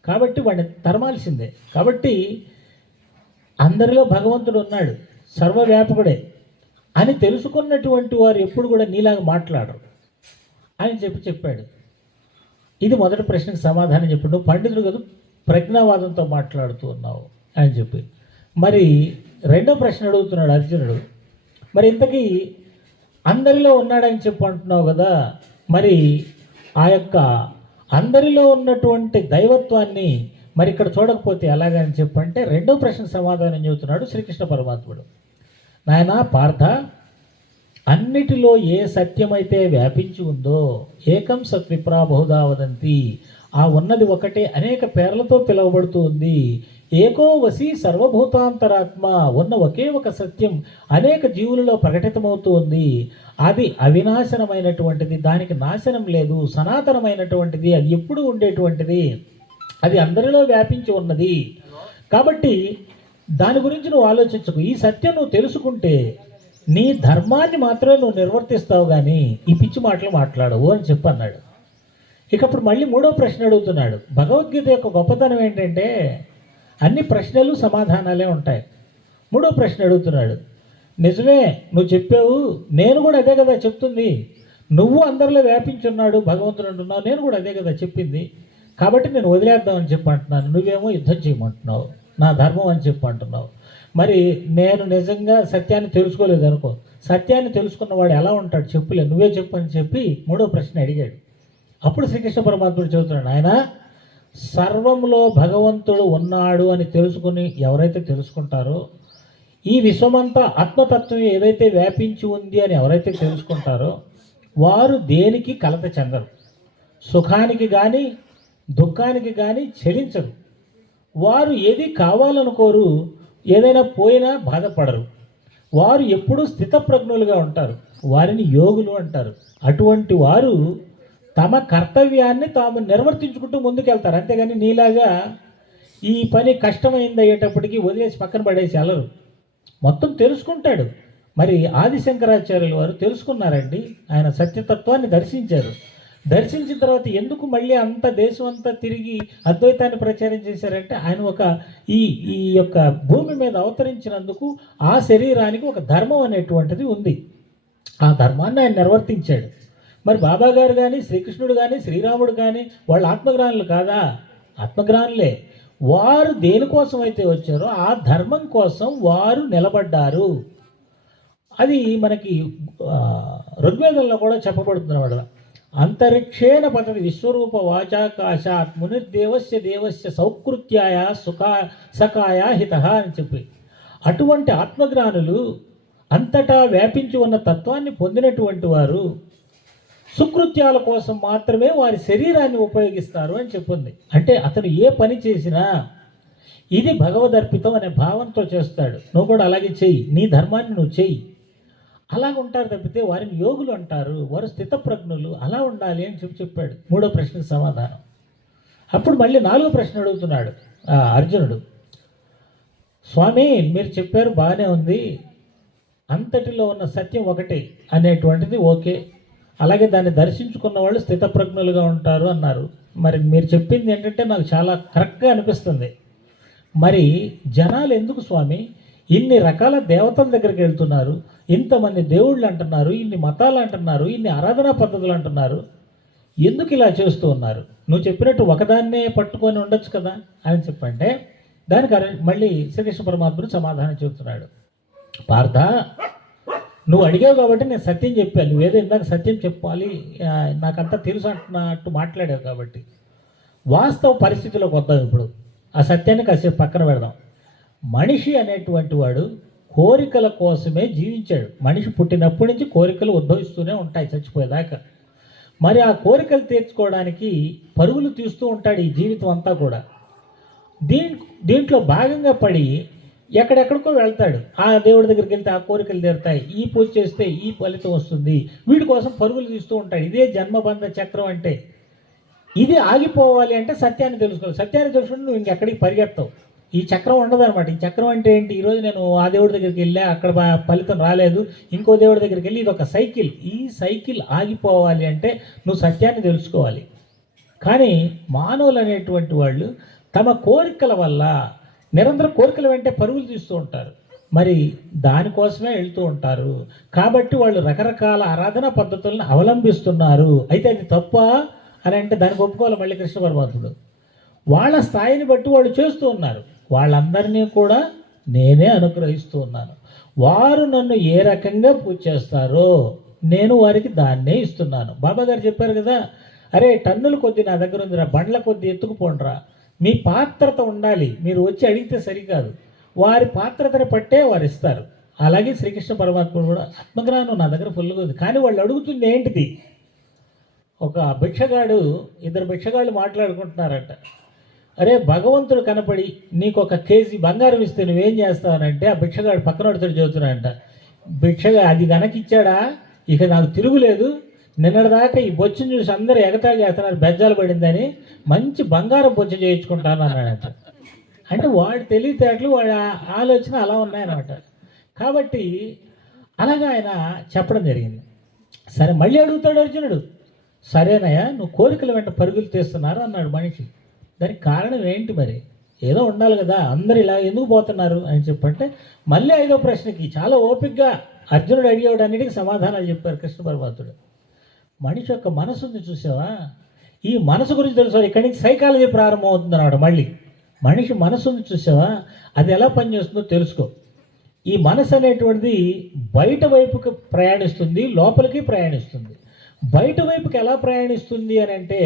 కాబట్టి వాడిని తరమాల్సిందే. కాబట్టి అందరిలో భగవంతుడు ఉన్నాడు, సర్వవ్యాపకుడే అని తెలుసుకున్నటువంటి వారు ఎప్పుడు కూడా నీలాగా మాట్లాడరు అని చెప్పాడు. ఇది మొదటి ప్రశ్నకు సమాధానం చెప్పి, నువ్వు పండితుడు కదా, ప్రజ్ఞావాదంతో మాట్లాడుతూ ఉన్నావు అని చెప్పి. మరి రెండో ప్రశ్న అడుగుతున్నాడు అర్జునుడు, మరి ఇంతకీ అందరిలో ఉన్నాడని చెప్పి అంటున్నావు కదా, మరి ఆ యొక్క అందరిలో ఉన్నటువంటి దైవత్వాన్ని మరి ఇక్కడ చూడకపోతే ఎలాగని చెప్పంటే రెండో ప్రశ్న సమాధానం చెబుతున్నాడు శ్రీకృష్ణ పరమాత్ముడు. నాయనా పార్థ, అన్నిటిలో ఏ సత్యమైతే వ్యాపించి ఉందో ఏకం సత్విప్రా బహుదా వదంతి, ఆ ఉన్నది ఒకటే అనేక పేర్లతో పిలువబడుతూ ఉంది. ఏకో వసి సర్వభూతాంతరాత్మ, ఉన్న ఒకే ఒక సత్యం అనేక జీవులలో ప్రకటితమవుతూ ఉంది. అది అవినాశనమైనటువంటిది, దానికి నాశనం లేదు, సనాతనమైనటువంటిది, అది ఎప్పుడు ఉండేటువంటిది, అది అందరిలో వ్యాపించి ఉన్నది. కాబట్టి దాని గురించి నువ్వు ఆలోచించకు. ఈ సత్యం నువ్వు తెలుసుకుంటే నీ ధర్మాన్ని మాత్రమే నువ్వు నిర్వర్తిస్తావు, కానీ ఈ పిచ్చి మాటలు మాట్లాడవు అని చెప్పన్నాడు. ఇకప్పుడు మళ్ళీ మూడో ప్రశ్న అడుగుతున్నాడు. భగవద్గీత యొక్క గొప్పతనం ఏంటంటే అన్ని ప్రశ్నలు సమాధానాలే ఉంటాయి. మూడో ప్రశ్న అడుగుతున్నాడు, నిజమే నువ్వు చెప్పావు, నేను కూడా అదే కదా చెప్తుంది. నువ్వు అందరిలో వ్యాపించున్నాడు భగవంతుడు అంటున్నావు, నేను కూడా అదే కదా చెప్పింది. కాబట్టి నేను వదిలేద్దామని చెప్పి అంటున్నాను, నువ్వేమో యుద్ధం చేయమంటున్నావు, నా ధర్మం అని చెప్పి అంటున్నావు. మరి నేను నిజంగా సత్యాన్ని తెలుసుకోలేదు అనుకో, సత్యాన్ని తెలుసుకున్నవాడు ఎలా ఉంటాడు చెప్పులే, నువ్వే చెప్పు అని చెప్పి మూడో ప్రశ్న అడిగాడు. అప్పుడు శ్రీకృష్ణ పరమాత్ముడు చెబుతున్నాడు, ఆయన సర్వంలో భగవంతుడు ఉన్నాడు అని తెలుసుకుని ఎవరైతే తెలుసుకుంటారో, ఈ విశ్వమంతా ఆత్మతత్వం ఏదైతే వ్యాపించి ఉంది అని ఎవరైతే తెలుసుకుంటారో వారు దేనికి కలత చెందరు, సుఖానికి కానీ దుఃఖానికి కానీ చెలించరు. వారు ఏది కావాలనుకోరు, ఏదైనా పోయినా బాధపడరు. వారు ఎప్పుడూ స్థితప్రజ్ఞులుగా ఉంటారు. వారిని యోగులు అంటారు. అటువంటి వారు తమ కర్తవ్యాన్ని తాము నిర్వర్తించుకుంటూ ముందుకెళ్తారు. అంతేగాని నీలాగా ఈ పని కష్టమైంది అయ్యేటప్పటికి వదిలేసి పక్కన పడేసి వెళ్ళరు. మొత్తం తెలుసుకుంటాడు. మరి ఆదిశంకరాచార్యుల వారు తెలుసుకున్నారండి. ఆయన సత్యతత్వాన్ని దర్శించారు. దర్శించిన తర్వాత ఎందుకు మళ్ళీ అంత దేశం అంతా తిరిగి అద్వైతాన్ని ప్రచారం చేశారంటే ఆయన ఒక ఈ ఈ యొక్క భూమి మీద అవతరించినందుకు ఆ శరీరానికి ఒక ధర్మం అనేటువంటిది ఉంది. ఆ ధర్మాన్ని ఆయన నిర్వర్తించాడు. మరి బాబా గారు కానీ శ్రీకృష్ణుడు కానీ శ్రీరాముడు కానీ వాళ్ళు ఆత్మజ్ఞానులు కాదా? ఆత్మజ్ఞానులే. వారు దేనికోసం అయితే వచ్చారో ఆ ధర్మం కోసం వారు నిలబడ్డారు. అది మనకి ఋగ్వేదంలో కూడా చెప్పబడుతున్నమాట. అంతరిక్షేణ పతతి విశ్వరూప వాచాకాశాత్ మునిర్దేవస్య దేవస్య సౌకృత్యాయ సకాయ హిత అని చెప్పి, అటువంటి ఆత్మజ్ఞానులు అంతటా వ్యాపించి ఉన్న తత్వాన్ని పొందినటువంటి వారు సుకృత్యాల కోసం మాత్రమే వారి శరీరాన్ని ఉపయోగిస్తారు అని చెప్పింది. అంటే అతను ఏ పని చేసినా ఇది భగవదర్పితం అనే భావంతో చేస్తాడు. నువ్వు కూడా అలాగే చెయ్యి, నీ ధర్మాన్ని నువ్వు చెయ్యి. అలా ఉంటారు తప్పితే వారిని యోగులు అంటారు, వారు స్థితప్రజ్ఞులు. అలా ఉండాలి అని చెప్పాడు. మూడో ప్రశ్నకు సమాధానం. అప్పుడు మళ్ళీ నాలుగో ప్రశ్న అడుగుతున్నాడు అర్జునుడు. స్వామి మీరు చెప్పారు బాగానే ఉంది, అంతటిలో ఉన్న సత్యం ఒకటే అనేటువంటిది ఓకే, అలాగే దాన్ని దర్శించుకున్న వాళ్ళు స్థితప్రజ్ఞులుగా ఉంటారు అన్నారు. మరి మీరు చెప్పింది ఏంటంటే నాకు చాలా కరెక్ట్గా అనిపిస్తుంది. మరి జనాలు ఎందుకు స్వామి ఇన్ని రకాల దేవతల దగ్గరికి వెళ్తున్నారు, ఇంతమంది దేవుళ్ళు అంటున్నారు, ఇన్ని మతాలు అంటున్నారు, ఇన్ని ఆరాధనా పద్ధతులు అంటున్నారు, ఎందుకు ఇలా చేస్తూ ఉన్నారు? నువ్వు చెప్పినట్టు ఒకదాన్నే పట్టుకొని ఉండొచ్చు కదా అని చెప్పంటే దానికి మళ్ళీ శ్రీకృష్ణ పరమాత్ముడు సమాధానం చెబుతున్నాడు. పార్థ, నువ్వు అడిగావు కాబట్టి నేను సత్యం చెప్పాను. నువ్వేదో ఇందాక సత్యం చెప్పాలి, నాకంతా తెలుసు అంటున్నట్టు మాట్లాడావు కాబట్టి వాస్తవ పరిస్థితిలోకి వద్దాం. ఇప్పుడు ఆ సత్యాన్ని కాసేపు పక్కన పెడదాం. మనిషి అనేటువంటి వాడు కోరికల కోసమే జీవించాడు. మనిషి పుట్టినప్పటి నుంచి కోరికలు ఉద్భవిస్తూనే ఉంటాయి చచ్చిపోయేదాకా. మరి ఆ కోరికలు తీర్చుకోవడానికి పరుగులు తీస్తూ ఉంటాడు ఈ జీవితం అంతా కూడా. దీంట్లో భాగంగా పడి ఎక్కడెక్కడికో వెళ్తాడు. ఆ దేవుడి దగ్గరికి వెళ్తే ఆ కోరికలు తీరుతాయి, ఈ పూజ చేస్తే ఈ ఫలితం వస్తుంది, వీడి కోసం పరుగులు తీస్తూ ఉంటాడు. ఇదే జన్మబంధ చక్రం అంటే. ఇది ఆగిపోవాలి అంటే సత్యాన్ని తెలుసుకోవాలి. సత్యాన్ని తెలుసుకుంటే నువ్వు ఇంకెక్కడికి పరిగెత్తావు. ఈ చక్రం ఉండదన్నమాట. ఈ చక్రం అంటే ఏంటి? ఈరోజు నేను ఆ దేవుడి దగ్గరికి వెళ్ళా, అక్కడ ఫలితం రాలేదు, ఇంకో దేవుడి దగ్గరికి వెళ్ళి, ఇది ఒక సైకిల్. ఈ సైకిల్ ఆగిపోవాలి అంటే నువ్వు సత్యాన్ని తెలుసుకోవాలి. కానీ మానవులు అనేటువంటి వాళ్ళు తమ కోరికల వల్ల నిరంతరం కోరికల వెంటే పరుగులు తీస్తూ ఉంటారు. మరి దానికోసమే వెళ్తూ ఉంటారు. కాబట్టి వాళ్ళు రకరకాల ఆరాధనా పద్ధతులను అవలంబిస్తున్నారు. అయితే అది తప్ప అని అంటే దానికి ఒప్పుకోవాలి మళ్ళీ కృష్ణ పరమాత్ముడు. వాళ్ళ స్థాయిని బట్టి వాళ్ళు చేస్తూ ఉన్నారు. వాళ్ళందరినీ కూడా నేనే అనుగ్రహిస్తూ ఉన్నాను. వారు నన్ను ఏ రకంగా పూజ చేస్తారో నేను వారికి దాన్నే ఇస్తున్నాను. బాబా గారు చెప్పారు కదా, అరే టన్నుల కొద్ది నా దగ్గర ఉందిరా, బండ్ల కొద్ది ఎత్తుకుపోండిరా. మీ పాత్రత ఉండాలి, మీరు వచ్చి అడిగితే సరికాదు. వారి పాత్రతని పట్టే వారు ఇస్తారు. అలాగే శ్రీకృష్ణ పరమాత్ముడు కూడా ఆత్మజ్ఞానం నా దగ్గర ఫుల్గా ఉంది. కానీ వాళ్ళు అడుగుతుంది ఏంటిది? ఒక భిక్షగాడు, ఇద్దరు భిక్షగాళ్ళు మాట్లాడుకుంటున్నారంట. అరే భగవంతుడు కనపడి నీకు 1 కేజీ బంగారం ఇస్తే నువ్వేం చేస్తావనంటే ఆ భిక్షగాడు పక్కనోడితో చెబుతున్నాడంట, భిక్షగా అది గనకిచ్చాడా ఇక నాకు తిరుగులేదు, నిన్నటిదాకా ఈ బొచ్చును చూసి అందరూ ఎగతాళి చేస్తున్నారు, బెజ్జాలు పడిందని మంచి బంగారం బొచ్చు చేయించుకుంటాను అన్నాడంట. అంటే వాడు తెలివితేటలు, వాడి ఆలోచన అలా ఉన్నాయన్నమాట. కాబట్టి అలాగా ఆయన చెప్పడం జరిగింది. సరే మళ్ళీ అడుగుతాడు అర్జునుడు, సరేనయ్యా నువ్వు కోరికల వెంట పరుగులు తీస్తున్నారు అన్నాడు మనిషి. దానికి కారణం ఏంటి? మరి ఏదో ఉండాలి కదా, అందరు ఇలా ఎందుకు పోతున్నారు అని చెప్పంటే మళ్ళీ 5వ ప్రశ్నకి చాలా ఓపికగా అర్జునుడు అడిగేవాడన్నిటికీ సమాధానాలు చెప్పారు కృష్ణ పరమాత్ముడు. మనిషి యొక్క మనసుని చూసావా? ఈ మనసు గురించి తెలుసు. ఇక్కడి నుంచి సైకాలజీ ప్రారంభం అవుతుంది అన్నమాట. మళ్ళీ మనిషి మనసుని చూసావా? అది ఎలా పనిచేస్తుందో తెలుసుకో. ఈ మనసు అనేటువంటిది బయట వైపుకి ప్రయాణిస్తుంది, లోపలికి ప్రయాణిస్తుంది. బయట వైపుకి ఎలా ప్రయాణిస్తుంది అని అంటే,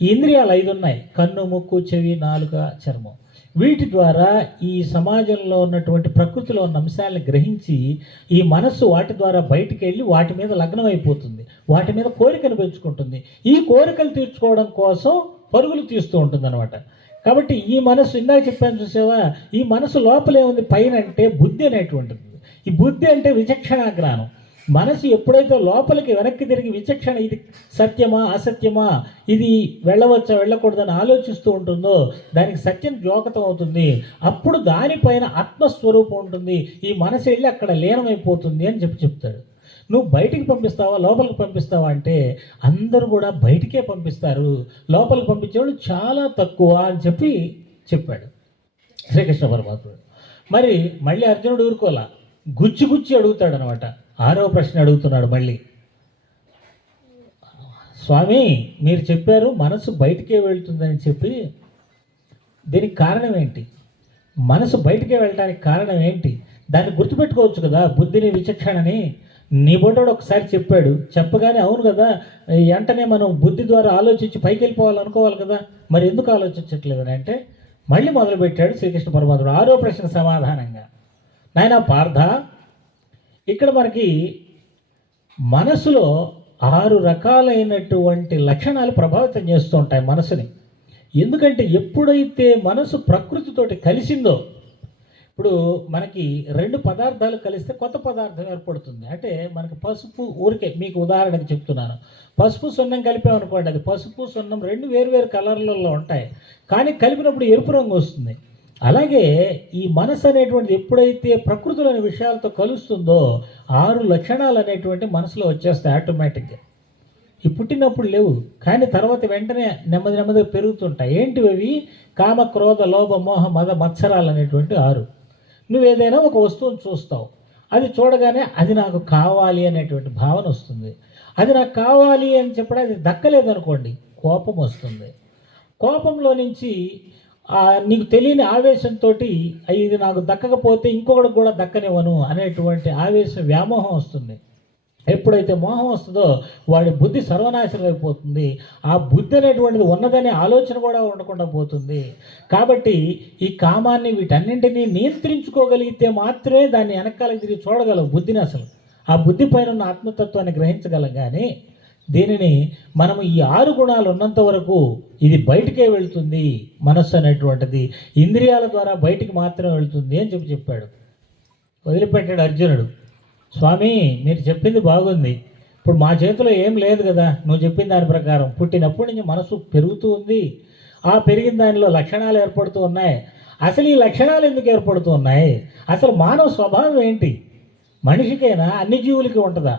ఇంద్రియాలు 5 ఉన్నాయి: కన్ను, ముక్కు, చెవి, నాలుక, చర్మం. వీటి ద్వారా ఈ సమాజంలో ఉన్నటువంటి ప్రకృతిలో ఉన్న అంశాలను గ్రహించి ఈ మనస్సు వాటి ద్వారా బయటికి వెళ్ళి వాటి మీద లగ్నం అయిపోతుంది, వాటి మీద కోరికను పెంచుకుంటుంది. ఈ కోరికలు తీర్చుకోవడం కోసం పరుగులు తీస్తూ ఉంటుంది అనమాట. కాబట్టి ఈ మనసు, ఇందాక చెప్పాను చూసావా, ఈ మనసు లోపలే ఉంది, పైన అంటే బుద్ధి అనేటువంటిది. ఈ బుద్ధి అంటే విచక్షణ జ్ఞానం. మనసు ఎప్పుడైతే లోపలికి వెనక్కి తిరిగి విచక్షణ, ఇది సత్యమా అసత్యమా, ఇది వెళ్ళవచ్చా వెళ్ళకూడదని ఆలోచిస్తూ ఉంటుందో దానికి సత్యం జ్యోకతం అవుతుంది. అప్పుడు దానిపైన ఆత్మస్వరూపం ఉంటుంది. ఈ మనసు వెళ్ళి అక్కడ లీనమైపోతుంది అని చెప్తాడు. నువ్వు బయటికి పంపిస్తావా లోపలికి పంపిస్తావా అంటే అందరూ కూడా బయటికే పంపిస్తారు, లోపలికి పంపించేవాళ్ళు చాలా తక్కువ అని చెప్పాడు శ్రీకృష్ణ పరమాత్ముడు. మరి మళ్ళీ అర్జునుడు ఊరుకోలా, గుచ్చి అడుగుతాడు అనమాట. 6వ ప్రశ్న అడుగుతున్నాడు మళ్ళీ. స్వామి, మీరు చెప్పారు మనసు బయటికే వెళ్తుందని చెప్పి, దీనికి కారణం ఏంటి? మనసు బయటికే వెళ్ళడానికి కారణం ఏంటి? దాన్ని గుర్తుపెట్టుకోవచ్చు కదా, బుద్ధిని విచక్షణని. నీ బోటోడు ఒకసారి చెప్పాడు, చెప్పగానే అవును కదా, వెంటనే మనం బుద్ధి ద్వారా ఆలోచించి పైకి వెళ్ళిపోవాలనుకోవాలి కదా, మరి ఎందుకు ఆలోచించట్లేదని అంటే మళ్ళీ మొదలుపెట్టాడు శ్రీకృష్ణ పరమాత్ముడు 6వ ప్రశ్న సమాధానంగా. నాయనా పార్థ, ఇక్కడ మనకి మనసులో 6 రకాలైనటువంటి లక్షణాలు ప్రభావితం చేస్తూ ఉంటాయి మనసుని. ఎందుకంటే ఎప్పుడైతే మనసు ప్రకృతితోటి కలిసిందో, ఇప్పుడు మనకి 2 పదార్థాలు కలిస్తే కొత్త పదార్థం ఏర్పడుతుంది. అంటే మనకి పసుపు, ఊరికే మీకు ఉదాహరణకి చెప్తున్నాను, పసుపు సున్నం కలిపామనుకోండి, అది పసుపు సున్నం 2 వేరు కలర్లలో ఉంటాయి, కానీ కలిపినప్పుడు ఎరుపు రంగు వస్తుంది. అలాగే ఈ మనసు అనేటువంటిది ఎప్పుడైతే ప్రకృతిలోని విషయాలతో కలుస్తుందో 6 లక్షణాలు అనేటువంటి మనసులో వచ్చేస్తాయి ఆటోమేటిక్గా. ఈ పుట్టినప్పుడు లేవు, కానీ తర్వాత వెంటనే నెమ్మదిగా పెరుగుతుంటాయి. ఏంటివి అవి? కామ, క్రోధ, లోభ, మోహ, మద, మత్సరాలు అనేటువంటి 6. నువ్వు ఏదైనా ఒక వస్తువును చూస్తావు, అది చూడగానే అది నాకు కావాలి అనేటువంటి భావన వస్తుంది. అది నాకు కావాలి అని చెప్పడం, అది దక్కలేదనుకోండి, కోపం వస్తుంది. కోపంలో నుంచి నీకు తెలియని ఆవేశంతో ఇది నాకు దక్కకపోతే ఇంకొకటి కూడా దక్కనివ్వను అనేటువంటి ఆవేశం, వ్యామోహం వస్తుంది. ఎప్పుడైతే మోహం వస్తుందో వాడి బుద్ధి సర్వనాశనం అయిపోతుంది. ఆ బుద్ధి అనేటువంటిది ఉన్నదనే ఆలోచన కూడా ఉండకుండా పోతుంది. కాబట్టి ఈ కామాన్ని, వీటన్నింటినీ నియంత్రించుకోగలిగితే మాత్రమే దాన్ని వెనకాలకి తిరిగి చూడగలవు బుద్ధిని. అసలు ఆ బుద్ధి పైన ఉన్న ఆత్మతత్వాన్ని గ్రహించగలం. కానీ దీనిని మనము ఈ 6 గుణాలు ఉన్నంత వరకు ఇది బయటికే వెళ్తుంది. మనస్సు అనేటువంటిది ఇంద్రియాల ద్వారా బయటికి మాత్రమే వెళ్తుంది అని చెప్పాడు. వదిలిపెట్టాడు అర్జునుడు. స్వామి, మీరు చెప్పింది బాగుంది, ఇప్పుడు మా చేతిలో ఏం లేదు కదా, నువ్వు చెప్పిన దాని ప్రకారం పుట్టినప్పటి నుంచి మనసు పెరుగుతూ ఉంది, ఆ పెరిగిన దానిలో లక్షణాలు ఏర్పడుతూ ఉన్నాయి. అసలు ఈ లక్షణాలు ఎందుకు ఏర్పడుతూ ఉన్నాయి? అసలు మానవ స్వభావం ఏంటి? మనిషికైనా అన్ని జీవులకి ఉంటుందా?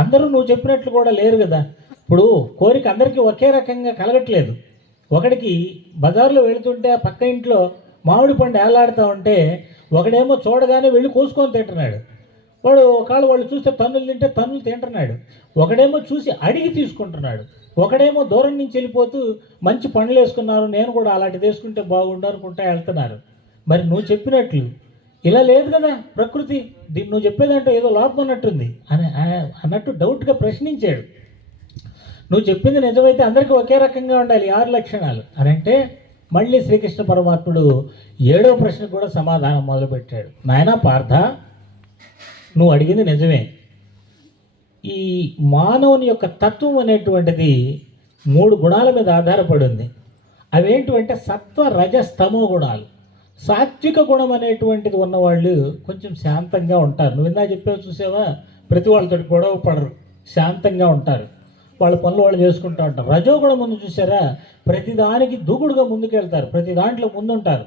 అందరూ నువ్వు చెప్పినట్లు కూడా లేరు కదా. ఇప్పుడు కోరిక అందరికీ ఒకే రకంగా కలగట్లేదు. ఒకడికి బజార్లో వెళుతుంటే ఆ పక్క ఇంట్లో మామిడి పండు ఏలాడుతూ ఉంటే ఒకడేమో చూడగానే వెళ్ళి కోసుకొని తింటున్నాడు. వాళ్ళు చూస్తే తన్నులు తింటే తన్నులు తింటున్నాడు. ఒకడేమో చూసి అడిగి తీసుకుంటున్నాడు. ఒకడేమో దూరం నుంచి వెళ్ళిపోతూ మంచి పండ్లు వేసుకున్నారు, నేను కూడా అలాంటిది వేసుకుంటే బాగుండు అనుకుంటా వెళ్తున్నారు. మరి నువ్వు చెప్పినట్లు ఇలా లేదు కదా ప్రకృతి, దీన్ని నువ్వు చెప్పేదంటే ఏదో లోపం అన్నట్టుంది అన్నట్టు డౌట్గా ప్రశ్నించాడు. నువ్వు చెప్పింది నిజమైతే అందరికీ ఒకే రకంగా ఉండాలి 6 లక్షణాలు అని అంటే మళ్ళీ శ్రీకృష్ణ పరమాత్ముడు 7వ ప్రశ్నకు కూడా సమాధానం మొదలుపెట్టాడు. నాయనా పార్థ, నువ్వు అడిగింది నిజమే. ఈ మానవుని యొక్క తత్వం అనేటువంటిది 3 గుణాల మీద ఆధారపడి ఉంది. అవేంటివంటే సత్వ, రజ, స్తమో గుణాలు. సాత్విక గుణం అనేటువంటిది ఉన్నవాళ్ళు కొంచెం శాంతంగా ఉంటారు. నువ్వు ఇందా చెప్పావు చూసావా, ప్రతి వాళ్ళతో గొడవ పడరు, శాంతంగా ఉంటారు, వాళ్ళ పనులు వాళ్ళు చేసుకుంటూ ఉంటారు. రజోగుణం ముందు చూసారా, ప్రతిదానికి దూకుడుగా ముందుకెళ్తారు, ప్రతి దాంట్లో ముందుంటారు.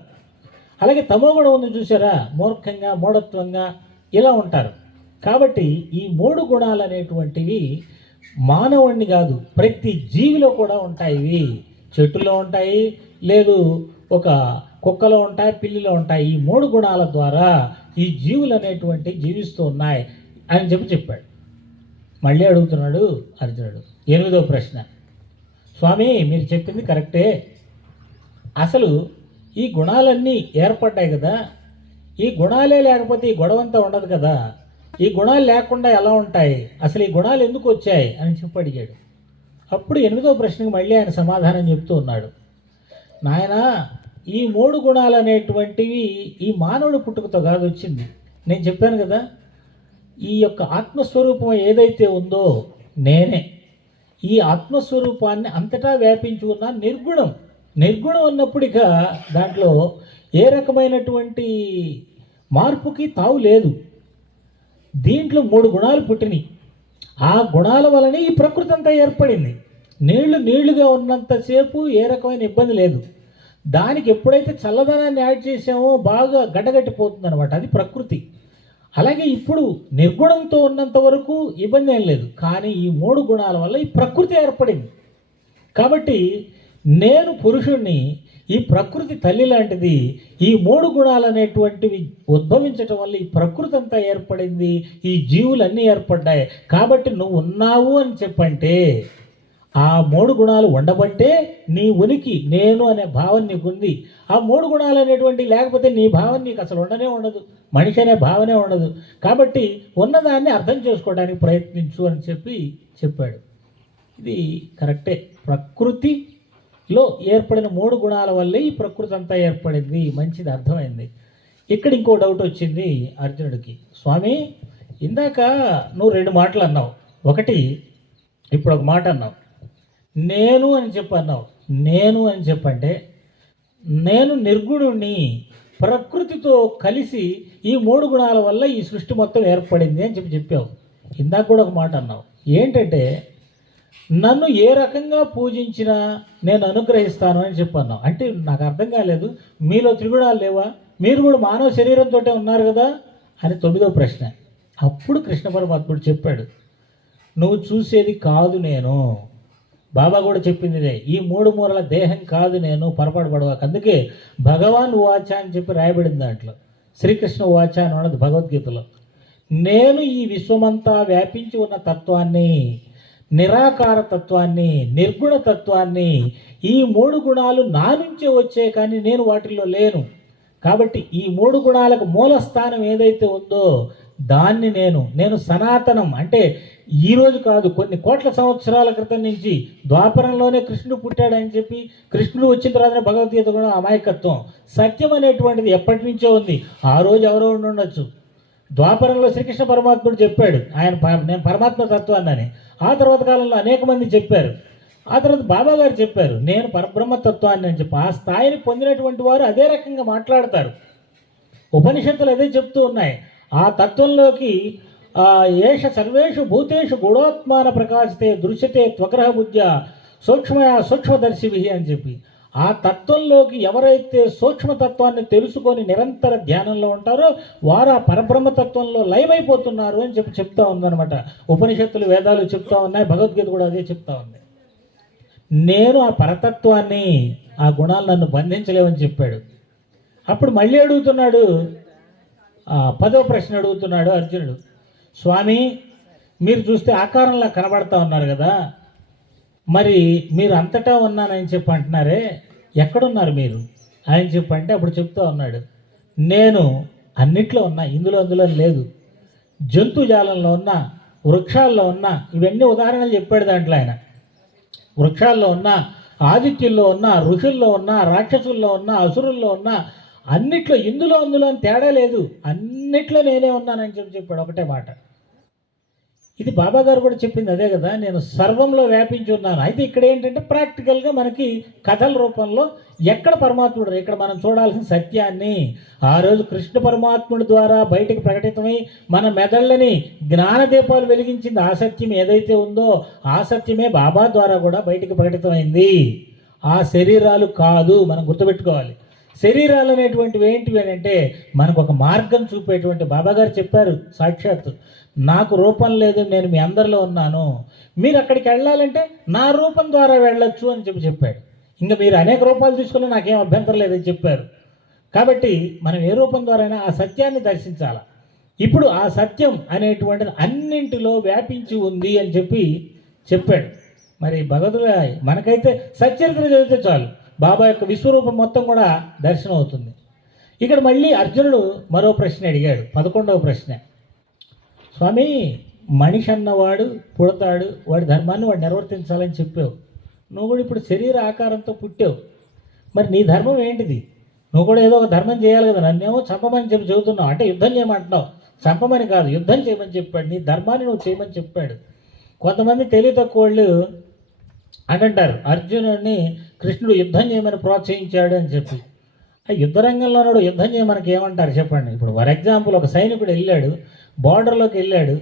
అలాగే తమోగుణం ముందు చూసారా, మూర్ఖంగా, మూఢత్వంగా ఇలా ఉంటారు. కాబట్టి ఈ 3 గుణాలు అనేటువంటివి మానవుణ్ణి కాదు ప్రతి జీవిలో కూడా ఉంటాయి. చెట్టులో ఉంటాయి, లేదు ఒక కుక్కలో ఉంటాయి, పిల్లిలో ఉంటాయి. ఈ 3 గుణాల ద్వారా ఈ జీవులు అనేటువంటి జీవిస్తూ ఉన్నాయి అని చెప్పాడు. మళ్ళీ అడుగుతున్నాడు అర్జునుడు 8వ ప్రశ్న. స్వామి, మీరు చెప్పింది కరెక్టే, అసలు ఈ గుణాలన్నీ ఏర్పడ్డాయి కదా, ఈ గుణాలే లేకపోతే ఈ గొడవంతా ఉండదు కదా, ఈ గుణాలు లేకుండా ఎలా ఉంటాయి, అసలు ఈ గుణాలు ఎందుకు వచ్చాయి అని చెప్పి అడిగాడు. అప్పుడు 8వ ప్రశ్నకు మళ్ళీ ఆయన సమాధానం చెప్తూ ఉన్నాడు. నాయన, ఈ 3 గుణాలు అనేటువంటివి ఈ మానవుడు పుట్టుకతో కాదు వచ్చింది. నేను చెప్పాను కదా, ఈ యొక్క ఆత్మస్వరూపం ఏదైతే ఉందో నేనే. ఈ ఆత్మస్వరూపాన్ని అంతటా వ్యాపించి ఉన్న నిర్గుణం. నిర్గుణం ఉన్నప్పుడు ఇక దాంట్లో ఏ రకమైనటువంటి మార్పుకి తావు లేదు. దీంట్లో 3 గుణాలు పుట్టినాయి. ఆ గుణాల వలనే ఈ ప్రకృతి అంతా ఏర్పడింది. నీళ్లుగా ఉన్నంతసేపు ఏ రకమైన ఇబ్బంది లేదు. దానికి ఎప్పుడైతే చల్లదనాన్ని యాడ్ చేసామో బాగా గడ్డగట్టిపోతుంది అనమాట, అది ప్రకృతి. అలాగే ఇప్పుడు నిర్గుణంతో ఉన్నంత వరకు ఇబ్బంది ఏం లేదు, కానీ ఈ 3 గుణాల వల్ల ఈ ప్రకృతి ఏర్పడింది. కాబట్టి నేను పురుషుణ్ణి, ఈ ప్రకృతి తల్లి లాంటిది. ఈ 3 గుణాలు అనేటువంటివి ఉద్భవించటం వల్ల ఈ ప్రకృతి అంతా ఏర్పడింది, ఈ జీవులన్నీ ఏర్పడ్డాయి. కాబట్టి నువ్వు ఉన్నావు అని చెప్పంటే ఆ 3 గుణాలు ఉండబట్టే నీ ఉనికి నేను అనే భావన నీకు ఉంది. ఆ 3 గుణాలు అనేటువంటి లేకపోతే నీ భావన నీకు అసలు ఉండనే ఉండదు, మనిషి అనే భావనే ఉండదు. కాబట్టి ఉన్నదాన్ని అర్థం చేసుకోవడానికి ప్రయత్నించు అని చెప్పాడు. ఇది కరెక్టే. ప్రకృతిలో ఏర్పడిన 3 గుణాల వల్లే ఈ ప్రకృతి అంతా ఏర్పడింది. మంచిది, అర్థమైంది. ఇక్కడ ఇంకో డౌట్ వచ్చింది అర్జునుడికి. స్వామి, ఇందాక నువ్వు 2 మాటలు అన్నావు. ఒకటి, ఇప్పుడు ఒక మాట అన్నావు, నేను అని చెప్పన్నావు. నేను అని చెప్పంటే నేను నిర్గుణుణ్ణి, ప్రకృతితో కలిసి ఈ 3 గుణాల వల్ల ఈ సృష్టి మొత్తం ఏర్పడింది అని చెప్పావు. ఇందాక కూడా ఒక మాట అన్నావు. ఏంటంటే నన్ను ఏ రకంగా పూజించినా నేను అనుగ్రహిస్తాను అని చెప్పన్నావు. అంటే నాకు అర్థం కాలేదు, మీలో త్రిగుణాలు లేవా, మీరు కూడా మానవ శరీరంతో ఉన్నారు కదా అని 9వ ప్రశ్న. అప్పుడు కృష్ణ పరమాత్ముడు చెప్పాడు, నువ్వు చూసేది కాదు నేను. బాబా కూడా చెప్పింది ఇదే, ఈ 3 మూరల దేహం కాదు నేను, పొరపాటు పడవాక. అందుకే భగవాన్ వాచ అని చెప్పి రాయబడింది దాంట్లో. శ్రీకృష్ణ వాచ అని ఉన్నది భగవద్గీతలో. నేను ఈ విశ్వమంతా వ్యాపించి ఉన్న తత్వాన్ని, నిరాకార తత్వాన్ని, నిర్గుణ తత్వాన్ని, ఈ 3 గుణాలు నా నుంచే వచ్చే, కానీ నేను వాటిల్లో లేను. కాబట్టి ఈ 3 గుణాలకు మూల స్థానం ఏదైతే ఉందో దాన్ని నేను సనాతనం. అంటే ఈరోజు కాదు, కొన్ని కోట్ల సంవత్సరాల క్రితం నుంచి ద్వాపరంలోనే కృష్ణుడు పుట్టాడని చెప్పి, కృష్ణుడు వచ్చిన తర్వాత భగవద్గీత కూడా అమాయకత్వం. సత్యం అనేటువంటిది ఎప్పటి నుంచో ఉంది. ఆ రోజు ఎవరో ఉండొచ్చు. ద్వాపరంలో శ్రీకృష్ణ పరమాత్ముడు చెప్పాడు నేను పరమాత్మ తత్వాన్ని అని. ఆ తర్వాత కాలంలో అనేక మంది చెప్పారు. ఆ తర్వాత బాబా గారు చెప్పారు నేను పరబ్రహ్మతత్వాన్ని అని చెప్పి. ఆ స్థాయిని పొందినటువంటి వారు అదే రకంగా మాట్లాడతారు. ఉపనిషత్తులు అదే చెప్తూ ఉన్నాయి. ఆ తత్వంలోకి ఏష సర్వేషు భూతేషు గుణోత్మాన ప్రకాశితే దృశ్యతే త్వగ్రహ బుద్ధ్య సూక్ష్మయా సూక్ష్మదర్శివి అని చెప్పి, ఆ తత్వంలోకి ఎవరైతే సూక్ష్మతత్వాన్ని తెలుసుకొని నిరంతర ధ్యానంలో ఉంటారో వారు ఆ పరబ్రహ్మతత్వంలో లయమైపోతున్నారు అని చెప్తా ఉందన్నమాట. ఉపనిషత్తులు, వేదాలు చెప్తా ఉన్నాయి, భగవద్గీత కూడా అదే చెప్తా ఉంది. నేను ఆ పరతత్వాన్ని, ఆ గుణాలు నన్ను బంధించలేవని చెప్పాడు. అప్పుడు మళ్ళీ అడుగుతున్నాడు, 10వ ప్రశ్న అడుగుతున్నాడు అర్జునుడు. స్వామి, మీరు చూస్తే ఆకారంలా కనబడతా ఉన్నారు కదా, మరి మీరు అంతటా ఉన్నానని చెప్పి అంటున్నారే, ఎక్కడున్నారు మీరు అని చెప్పంటే అప్పుడు చెప్తా ఉన్నాడు, నేను అన్నిట్లో ఉన్నా, అందులో లేదు. జంతుజాలంలో ఉన్నా, వృక్షాల్లో ఉన్నా, ఇవన్నీ ఉదాహరణలు చెప్పాడు దాంట్లో ఆయన. వృక్షాల్లో ఉన్నా, ఆదిత్యుల్లో ఉన్నా, ఋషుల్లో ఉన్నా, రాక్షసుల్లో ఉన్నా, అసురుల్లో ఉన్నా, అన్నిట్లో అందులో అని తేడా లేదు, అన్నిట్లో నేనే ఉన్నానని చెప్పాడు. ఒకటే మాట. ఇది బాబా గారు కూడా చెప్పింది అదే కదా, నేను సర్వంలో వ్యాపించి ఉన్నాను. అయితే ఇక్కడ ఏంటంటే ప్రాక్టికల్గా మనకి కథల రూపంలో ఎక్కడ పరమాత్ముడు, ఇక్కడ మనం చూడాల్సిన సత్యాన్ని ఆ రోజు కృష్ణ పరమాత్ముడి ద్వారా బయటకు ప్రకటితమై మన మెదళ్ళని జ్ఞానదీపాలు వెలిగించింది. ఆ సత్యం ఏదైతే ఉందో ఆ సత్యమే బాబా ద్వారా కూడా బయటకు ప్రకటితమైంది. ఆ శరీరాలు కాదు, మనం గుర్తుపెట్టుకోవాలి. శరీరాలు అనేటువంటివి ఏంటివి అని అంటే మనకు ఒక మార్గం చూపేటువంటి. బాబాగారు చెప్పారు సాక్షాత్తు, నాకు రూపం లేదు, నేను మీ అందరిలో ఉన్నాను, మీరు అక్కడికి వెళ్ళాలంటే నా రూపం ద్వారా వెళ్ళొచ్చు అని చెప్పాడు. ఇంకా మీరు అనేక రూపాలు తీసుకుని నాకేం అభ్యంతరం లేదని చెప్పారు. కాబట్టి మనం ఏ రూపం ద్వారా ఆ సత్యాన్ని దర్శించాలి. ఇప్పుడు ఆ సత్యం అనేటువంటిది అన్నింటిలో వ్యాపించి ఉంది అని చెప్పాడు. మరి భగవద్గీత మనకైతే సచ్చరిత్ర చదివితే చాలు, బాబా యొక్క విశ్వరూపం మొత్తం కూడా దర్శనం అవుతుంది. ఇక్కడ మళ్ళీ అర్జునుడు మరో ప్రశ్న అడిగాడు, 11వ ప్రశ్న. స్వామి, మనిషి అన్నవాడు పుడతాడు, వాడి ధర్మాన్ని వాడు నిర్వర్తించాలని చెప్పావు. నువ్వు కూడా ఇప్పుడు శరీర ఆకారంతో పుట్టావు, మరి నీ ధర్మం ఏంటిది? నువ్వు కూడా ఏదో ఒక ధర్మం చేయాలి కదా. నన్నేమో చంపమని చెప్పి చెబుతున్నావు, అంటే యుద్ధం చేయమంటున్నావు. చంపమని కాదు, యుద్ధం చేయమని చెప్పాడు. నీ ధర్మాన్ని నువ్వు చేయమని చెప్పాడు. కొంతమంది తెలివి తక్కువ వాళ్ళు అంటారు, అర్జునుడిని కృష్ణుడు యుద్ధం చేయమని ప్రోత్సహించాడు అని చెప్పి. ఆ యుద్ధ రంగంలో నాడు యుద్ధం చేయమనకి ఏమంటారు చెప్పండి? ఇప్పుడు ఫర్ ఎగ్జాంపుల్ ఒక సైనికుడు వెళ్ళాడు, బార్డర్లోకి వెళ్ళాడు,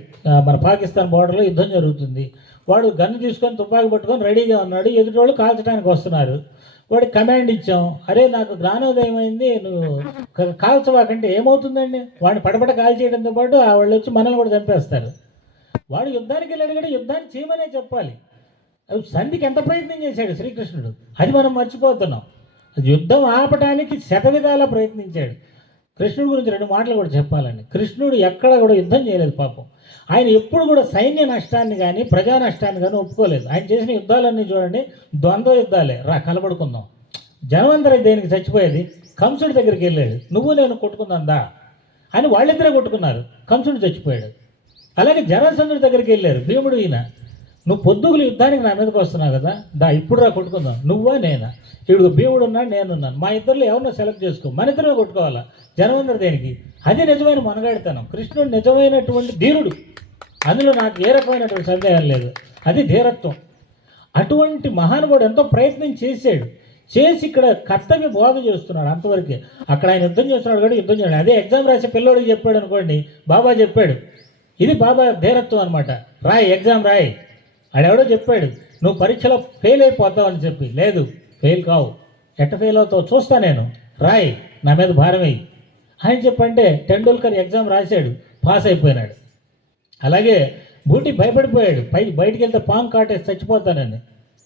మన పాకిస్తాన్ బార్డర్లో యుద్ధం జరుగుతుంది. వాడు గన్ను తీసుకొని తుపాకీ పట్టుకొని రెడీగా ఉన్నాడు, ఎదుటి వాళ్ళు కాల్చడానికి వస్తున్నారు. వాడికి కమాండ్ ఇచ్చాం, అరే నాకు జ్ఞానోదయం అయింది, నువ్వు కాల్చవాకంటే ఏమవుతుందండి? వాడిని పడపడ కాల్చేయడంతో పాటు వాళ్ళు వచ్చి మనల్ని కూడా చంపేస్తారు. వాడు యుద్ధానికి వెళ్ళాడు కూడా యుద్ధాన్ని చేయమనే చెప్పాలి. సంధికి ఎంత ప్రయత్నం చేశాడు శ్రీకృష్ణుడు, అది మనం మర్చిపోతున్నాం. యుద్ధం ఆపటానికి శతవిధాలా ప్రయత్నించాడు. కృష్ణుడి గురించి 2 మాటలు కూడా చెప్పాలండి. కృష్ణుడు ఎక్కడ కూడా యుద్ధం చేయలేదు పాపం. ఆయన ఎప్పుడు కూడా సైన్య నష్టాన్ని కానీ ప్రజా నష్టాన్ని కానీ ఒప్పుకోలేదు. ఆయన చేసిన యుద్ధాలన్నీ చూడండి, ద్వంద్వ యుద్ధాలే. కలబడుకుందాం. జనమంతరం దేనికి చచ్చిపోయేది? కంసుడి దగ్గరికి వెళ్ళాడు, నువ్వు నేను కొట్టుకుందా అని వాళ్ళిద్దరే కొట్టుకున్నారు, కంసుడు చచ్చిపోయాడు. అలాగే జరాసంధుడి దగ్గరికి వెళ్ళారు, భీముడు ఈయన. నువ్వు పొద్దుగులు యుద్ధానికి నా మీదకి వస్తున్నావు కదా, ఇప్పుడు కొట్టుకుందాం, నువ్వా నేనా? ఇప్పుడు భీముడు ఉన్నాడు, నేనున్నాను, మా ఇద్దరిలో ఎవరినో సెలెక్ట్ చేసుకో, మన ఇద్దరే కొట్టుకోవాలా, జనమందరి దేనికి? అది నిజమైన మనగాడితనం. కృష్ణుడు నిజమైనటువంటి ధీరుడు, అందులో నాకు ఏ రకమైనటువంటి సందేహం లేదు. అది ధీరత్వం. అటువంటి మహానుభావుడు ఎంతో ప్రయత్నం చేశాడు, చేసి ఇక్కడ కర్తవ్య బోధ చేస్తున్నాడు. అంతవరకే. అక్కడ ఆయన యుద్ధం చేస్తున్నాడు కూడా యుద్ధం చేయాలి. అదే ఎగ్జామ్ రాసే పిల్లోడికి చెప్పాడు అనుకోండి, బాబా చెప్పాడు, ఇది బాబా ధీరత్వం అనమాట. రాయి, ఎగ్జామ్ రాయి. ఆడెవడో చెప్పాడు, నువ్వు పరీక్షలో ఫెయిల్ అయిపోతావు అని చెప్పి. లేదు, ఫెయిల్ కావు. ఎట్ట ఫెయిల్ అవుతావు చూస్తా నేను, రాయి, నా మీద భారం వేయి అని చెప్పంటే టెండూల్కర్ ఎగ్జామ్ రాశాడు, పాస్ అయిపోయినాడు. అలాగే బూటి భయపడిపోయాడు, బయటికి వెళ్తే పాము కాటేసి చచ్చిపోతానని.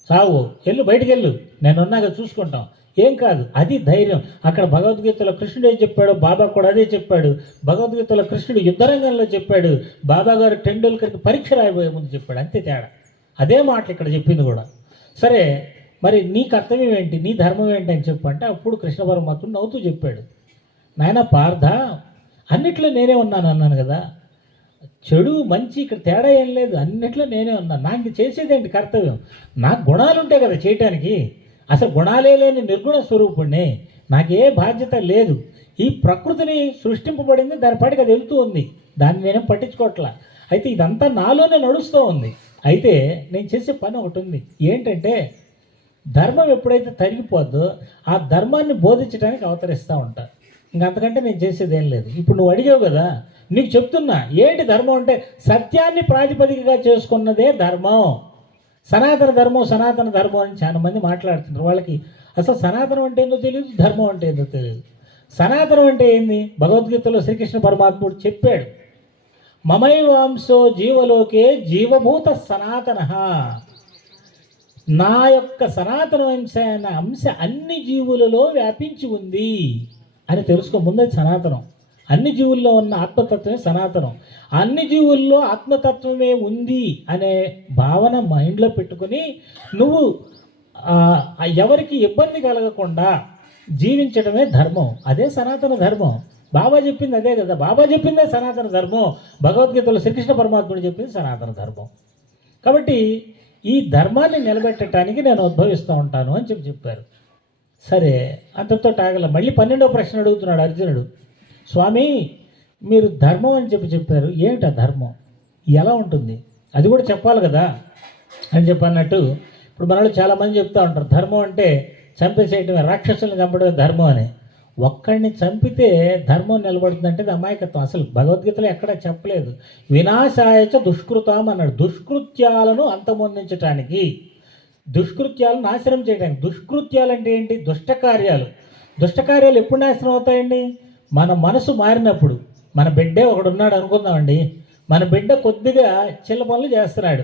చావు, వెళ్ళు, బయటికి వెళ్ళు, నేనున్నాక చూసుకుంటాం, ఏం కాదు. అది ధైర్యం. అక్కడ భగవద్గీతలో కృష్ణుడు ఏం చెప్పాడు, బాబా కూడా అదే చెప్పాడు. భగవద్గీతలో కృష్ణుడు యుద్ధరంగంలో చెప్పాడు, బాబా గారు టెండూల్కర్కి పరీక్ష రాయబోయే ముందు చెప్పాడు. అంతే తేడా. అదే మాటలు ఇక్కడ చెప్పింది కూడా. సరే, మరి నీ కర్తవ్యం ఏంటి, నీ ధర్మం ఏంటి అని చెప్పంటే అప్పుడు కృష్ణ పరమాత్ముడు నవ్వుతూ చెప్పాడు, నాయన పార్థ, అన్నిట్లో నేనే అన్నాను కదా, చెడు మంచి ఇక్కడ తేడా ఏం లేదు, అన్నిట్లో నేనే ఉన్నాను. నాకు చేసేదేంటి కర్తవ్యం? నాకు గుణాలు ఉంటాయి కదా చేయటానికి. అసలు గుణాలే లేని నిర్గుణ స్వరూపుణ్ణి, నాకే బాధ్యత లేదు. ఈ ప్రకృతిని సృష్టింపబడింది, దాని పాటికి అది వెళ్తూ ఉంది, దాన్ని నేనేం పట్టించుకోవట్లా. అయితే ఇదంతా నాలోనే నడుస్తూ ఉంది. అయితే నేను చేసే పని ఒకటి ఉంది, ఏంటంటే ధర్మం ఎప్పుడైతే తరిగిపోద్దో ఆ ధర్మాన్ని బోధించడానికి అవతరిస్తూ ఉంటా. ఇంకంతకంటే నేను చేసేది ఏం లేదు. ఇప్పుడు నువ్వు అడిగావు కదా, నీకు చెప్తున్నా ఏంటి ధర్మం అంటే, సత్యాన్ని ప్రాతిపదికగా చేసుకున్నదే ధర్మం. సనాతన ధర్మం, సనాతన ధర్మం అని చాలా మంది మాట్లాడుతున్నారు. వాళ్ళకి అసలు సనాతనం అంటే ఏందో తెలియదు, ధర్మం అంటే ఏందో తెలియదు. సనాతనం అంటే ఏంది? భగవద్గీతలో శ్రీకృష్ణ పరమాత్ముడు చెప్పాడు, మమైవాంశో జీవలోకే జీవభూత సనాతన. నా యొక్క సనాతన అంశ అన్ని జీవులలో వ్యాపించి ఉంది అని తెలుసుకో. ముందే సనాతనం, అన్ని జీవుల్లో ఉన్న ఆత్మతత్వమే సనాతనం. అన్ని జీవుల్లో ఆత్మతత్వమే ఉంది అనే భావన మైండ్లో పెట్టుకొని నువ్వు ఎవరికి ఇబ్బంది కలగకుండా జీవించడమే ధర్మం. అదే సనాతన ధర్మం. బాబా చెప్పింది అదే కదా, బాబా చెప్పిందే సనాతన ధర్మం. భగవద్గీతలో శ్రీకృష్ణ పరమాత్ముడు చెప్పింది సనాతన ధర్మం. కాబట్టి ఈ ధర్మాన్ని నిలబెట్టడానికి నేను ఉద్భవిస్తూ ఉంటాను అని చెప్పారు. సరే, అంతతో టాగల. మళ్ళీ 12వ ప్రశ్న అడుగుతున్నాడు అర్జునుడు, స్వామి మీరు ధర్మం అని చెప్పారు, ఏమిటా ధర్మం, ఎలా ఉంటుంది, అది కూడా చెప్పాలి కదా అని చెప్పన్నట్టు. ఇప్పుడు మనలో చాలామంది చెప్తూ ఉంటారు, ధర్మం అంటే చంపేసేయటమే, రాక్షసుల్ని చంపడమే ధర్మం అని. ఒక్కడిని చంపితే ధర్మం నిలబడుతుందంటే అది అమాయకత్వం. అసలు భగవద్గీతలో ఎక్కడా చెప్పలేదు. వినాశాయచ దుష్కృతం అన్నాడు. దుష్కృత్యాలను అంతమొందించటానికి, దుష్కృత్యాలను నాశనం చేయడానికి. దుష్కృత్యాలు అంటే ఏంటి? దుష్టకార్యాలు. దుష్టకార్యాలు ఎప్పుడు నాశనం అవుతాయండి? మన మనసు మారినప్పుడు. మన బిడ్డే ఒకడు ఉన్నాడు అనుకుందామండి, మన బిడ్డ కొద్దిగా చిల్ల పనులు చేస్తున్నాడు,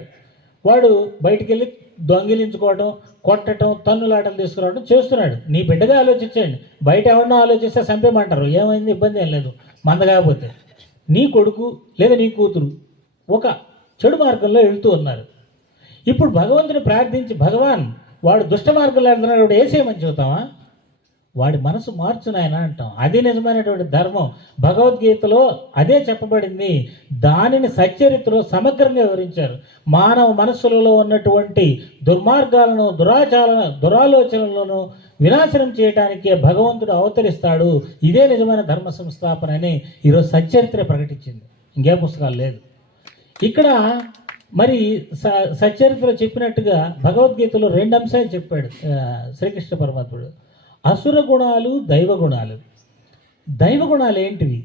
వాడు బయటికి వెళ్ళి దొంగిలించుకోవడం, కొట్టడం, తన్నులాటలు తీసుకురావడం చేస్తున్నాడు. నీ బిడ్డగా ఆలోచించండి. బయట ఎవరినో ఆలోచిస్తే చంపేమంటారు, ఏమైంది, ఇబ్బంది ఏం లేదు, మంద కాకపోతే. నీ కొడుకు లేదా నీ కూతురు ఒక చెడు మార్గంలో వెళ్తూ ఉన్నారు. ఇప్పుడు భగవంతుని ప్రార్థించి, భగవాన్ వాడు దుష్ట మార్గంలో వెళ్తున్నాడు, వాడు వేసేయమని చెబుతావా? వాడి మనసు మార్చు నాయన అంటాం. అది నిజమైనటువంటి ధర్మం. భగవద్గీతలో అదే చెప్పబడింది. దానిని సచ్చరిత్రలో సమగ్రంగా వివరించారు. మానవ మనస్సులలో ఉన్నటువంటి దుర్మార్గాలను, దురాలోచనలను వినాశనం చేయడానికే భగవంతుడు అవతరిస్తాడు. ఇదే నిజమైన ధర్మ సంస్థాపన అని ఈరోజు సచ్చరిత్ర ప్రకటించింది. ఇంకే పుస్తకాలు లేదు. ఇక్కడ మరి సచ్చరిత్ర చెప్పినట్టుగా భగవద్గీతలో 2 అంశాలు చెప్పాడు శ్రీకృష్ణ పరమాత్ముడు. అసుర గుణాలు, దైవ గుణాలు. దైవ గుణాలు ఏంటివి?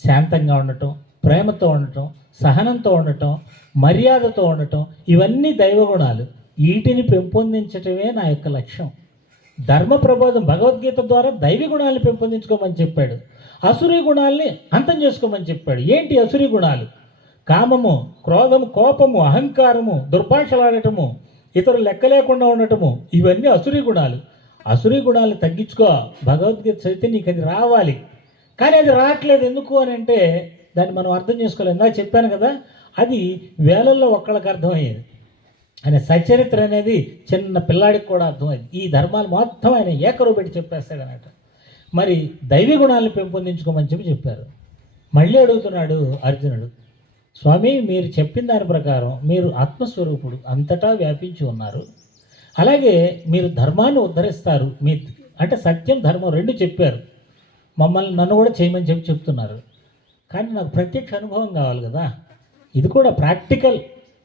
శాంతంగా ఉండటం, ప్రేమతో ఉండటం, సహనంతో ఉండటం, మర్యాదతో ఉండటం, ఇవన్నీ దైవ గుణాలు. వీటిని పెంపొందించటమే నా యొక్క లక్ష్యం. ధర్మ ప్రబోధం భగవద్గీత ద్వారా దైవ గుణాలను పెంపొందించుకోమని చెప్పాడు. అసురీ గుణాలని అంతం చేసుకోమని చెప్పాడు. ఏంటి అసురీ గుణాలు? కామము, క్రోధము, కోపము, అహంకారము, దుర్భాషలాడటము, ఇతరులు లెక్క లేకుండా ఉండటము, ఇవన్నీ అసురీ గుణాలు. అసురీ గుణాలను తగ్గించుకో. భగవద్గీత చదివితే నీకు అది రావాలి. కానీ అది రావట్లేదు. ఎందుకు అని అంటే దాన్ని మనం అర్థం చేసుకోలేదు. ఇందాక చెప్పాను కదా, అది వేలల్లో ఒక్కళ్ళకి అర్థమయ్యేది. ఆయన సచరిత్ర అనేది చిన్న పిల్లాడికి కూడా అర్థమైంది. ఈ ధర్మాలు మొత్తం ఆయన ఏకరువు పెట్టి చెప్పేస్తాడు అన్నట్టు. మరి దైవీ గుణాలను పెంపొందించుకోమని చెప్పారు. మళ్ళీ అడుగుతున్నాడు అర్జునుడు, స్వామి మీరు చెప్పిన దాని ప్రకారం మీరు ఆత్మస్వరూపుడు, అంతటా వ్యాపించి ఉన్నారు. అలాగే మీరు ధర్మాన్ని ఉద్ధరిస్తారు. మీ అంటే సత్యం, ధర్మం 2 చెప్పారు. నన్ను కూడా చేయమని చెప్తున్నారు. కానీ నాకు ప్రత్యక్ష అనుభవం కావాలి కదా. ఇది కూడా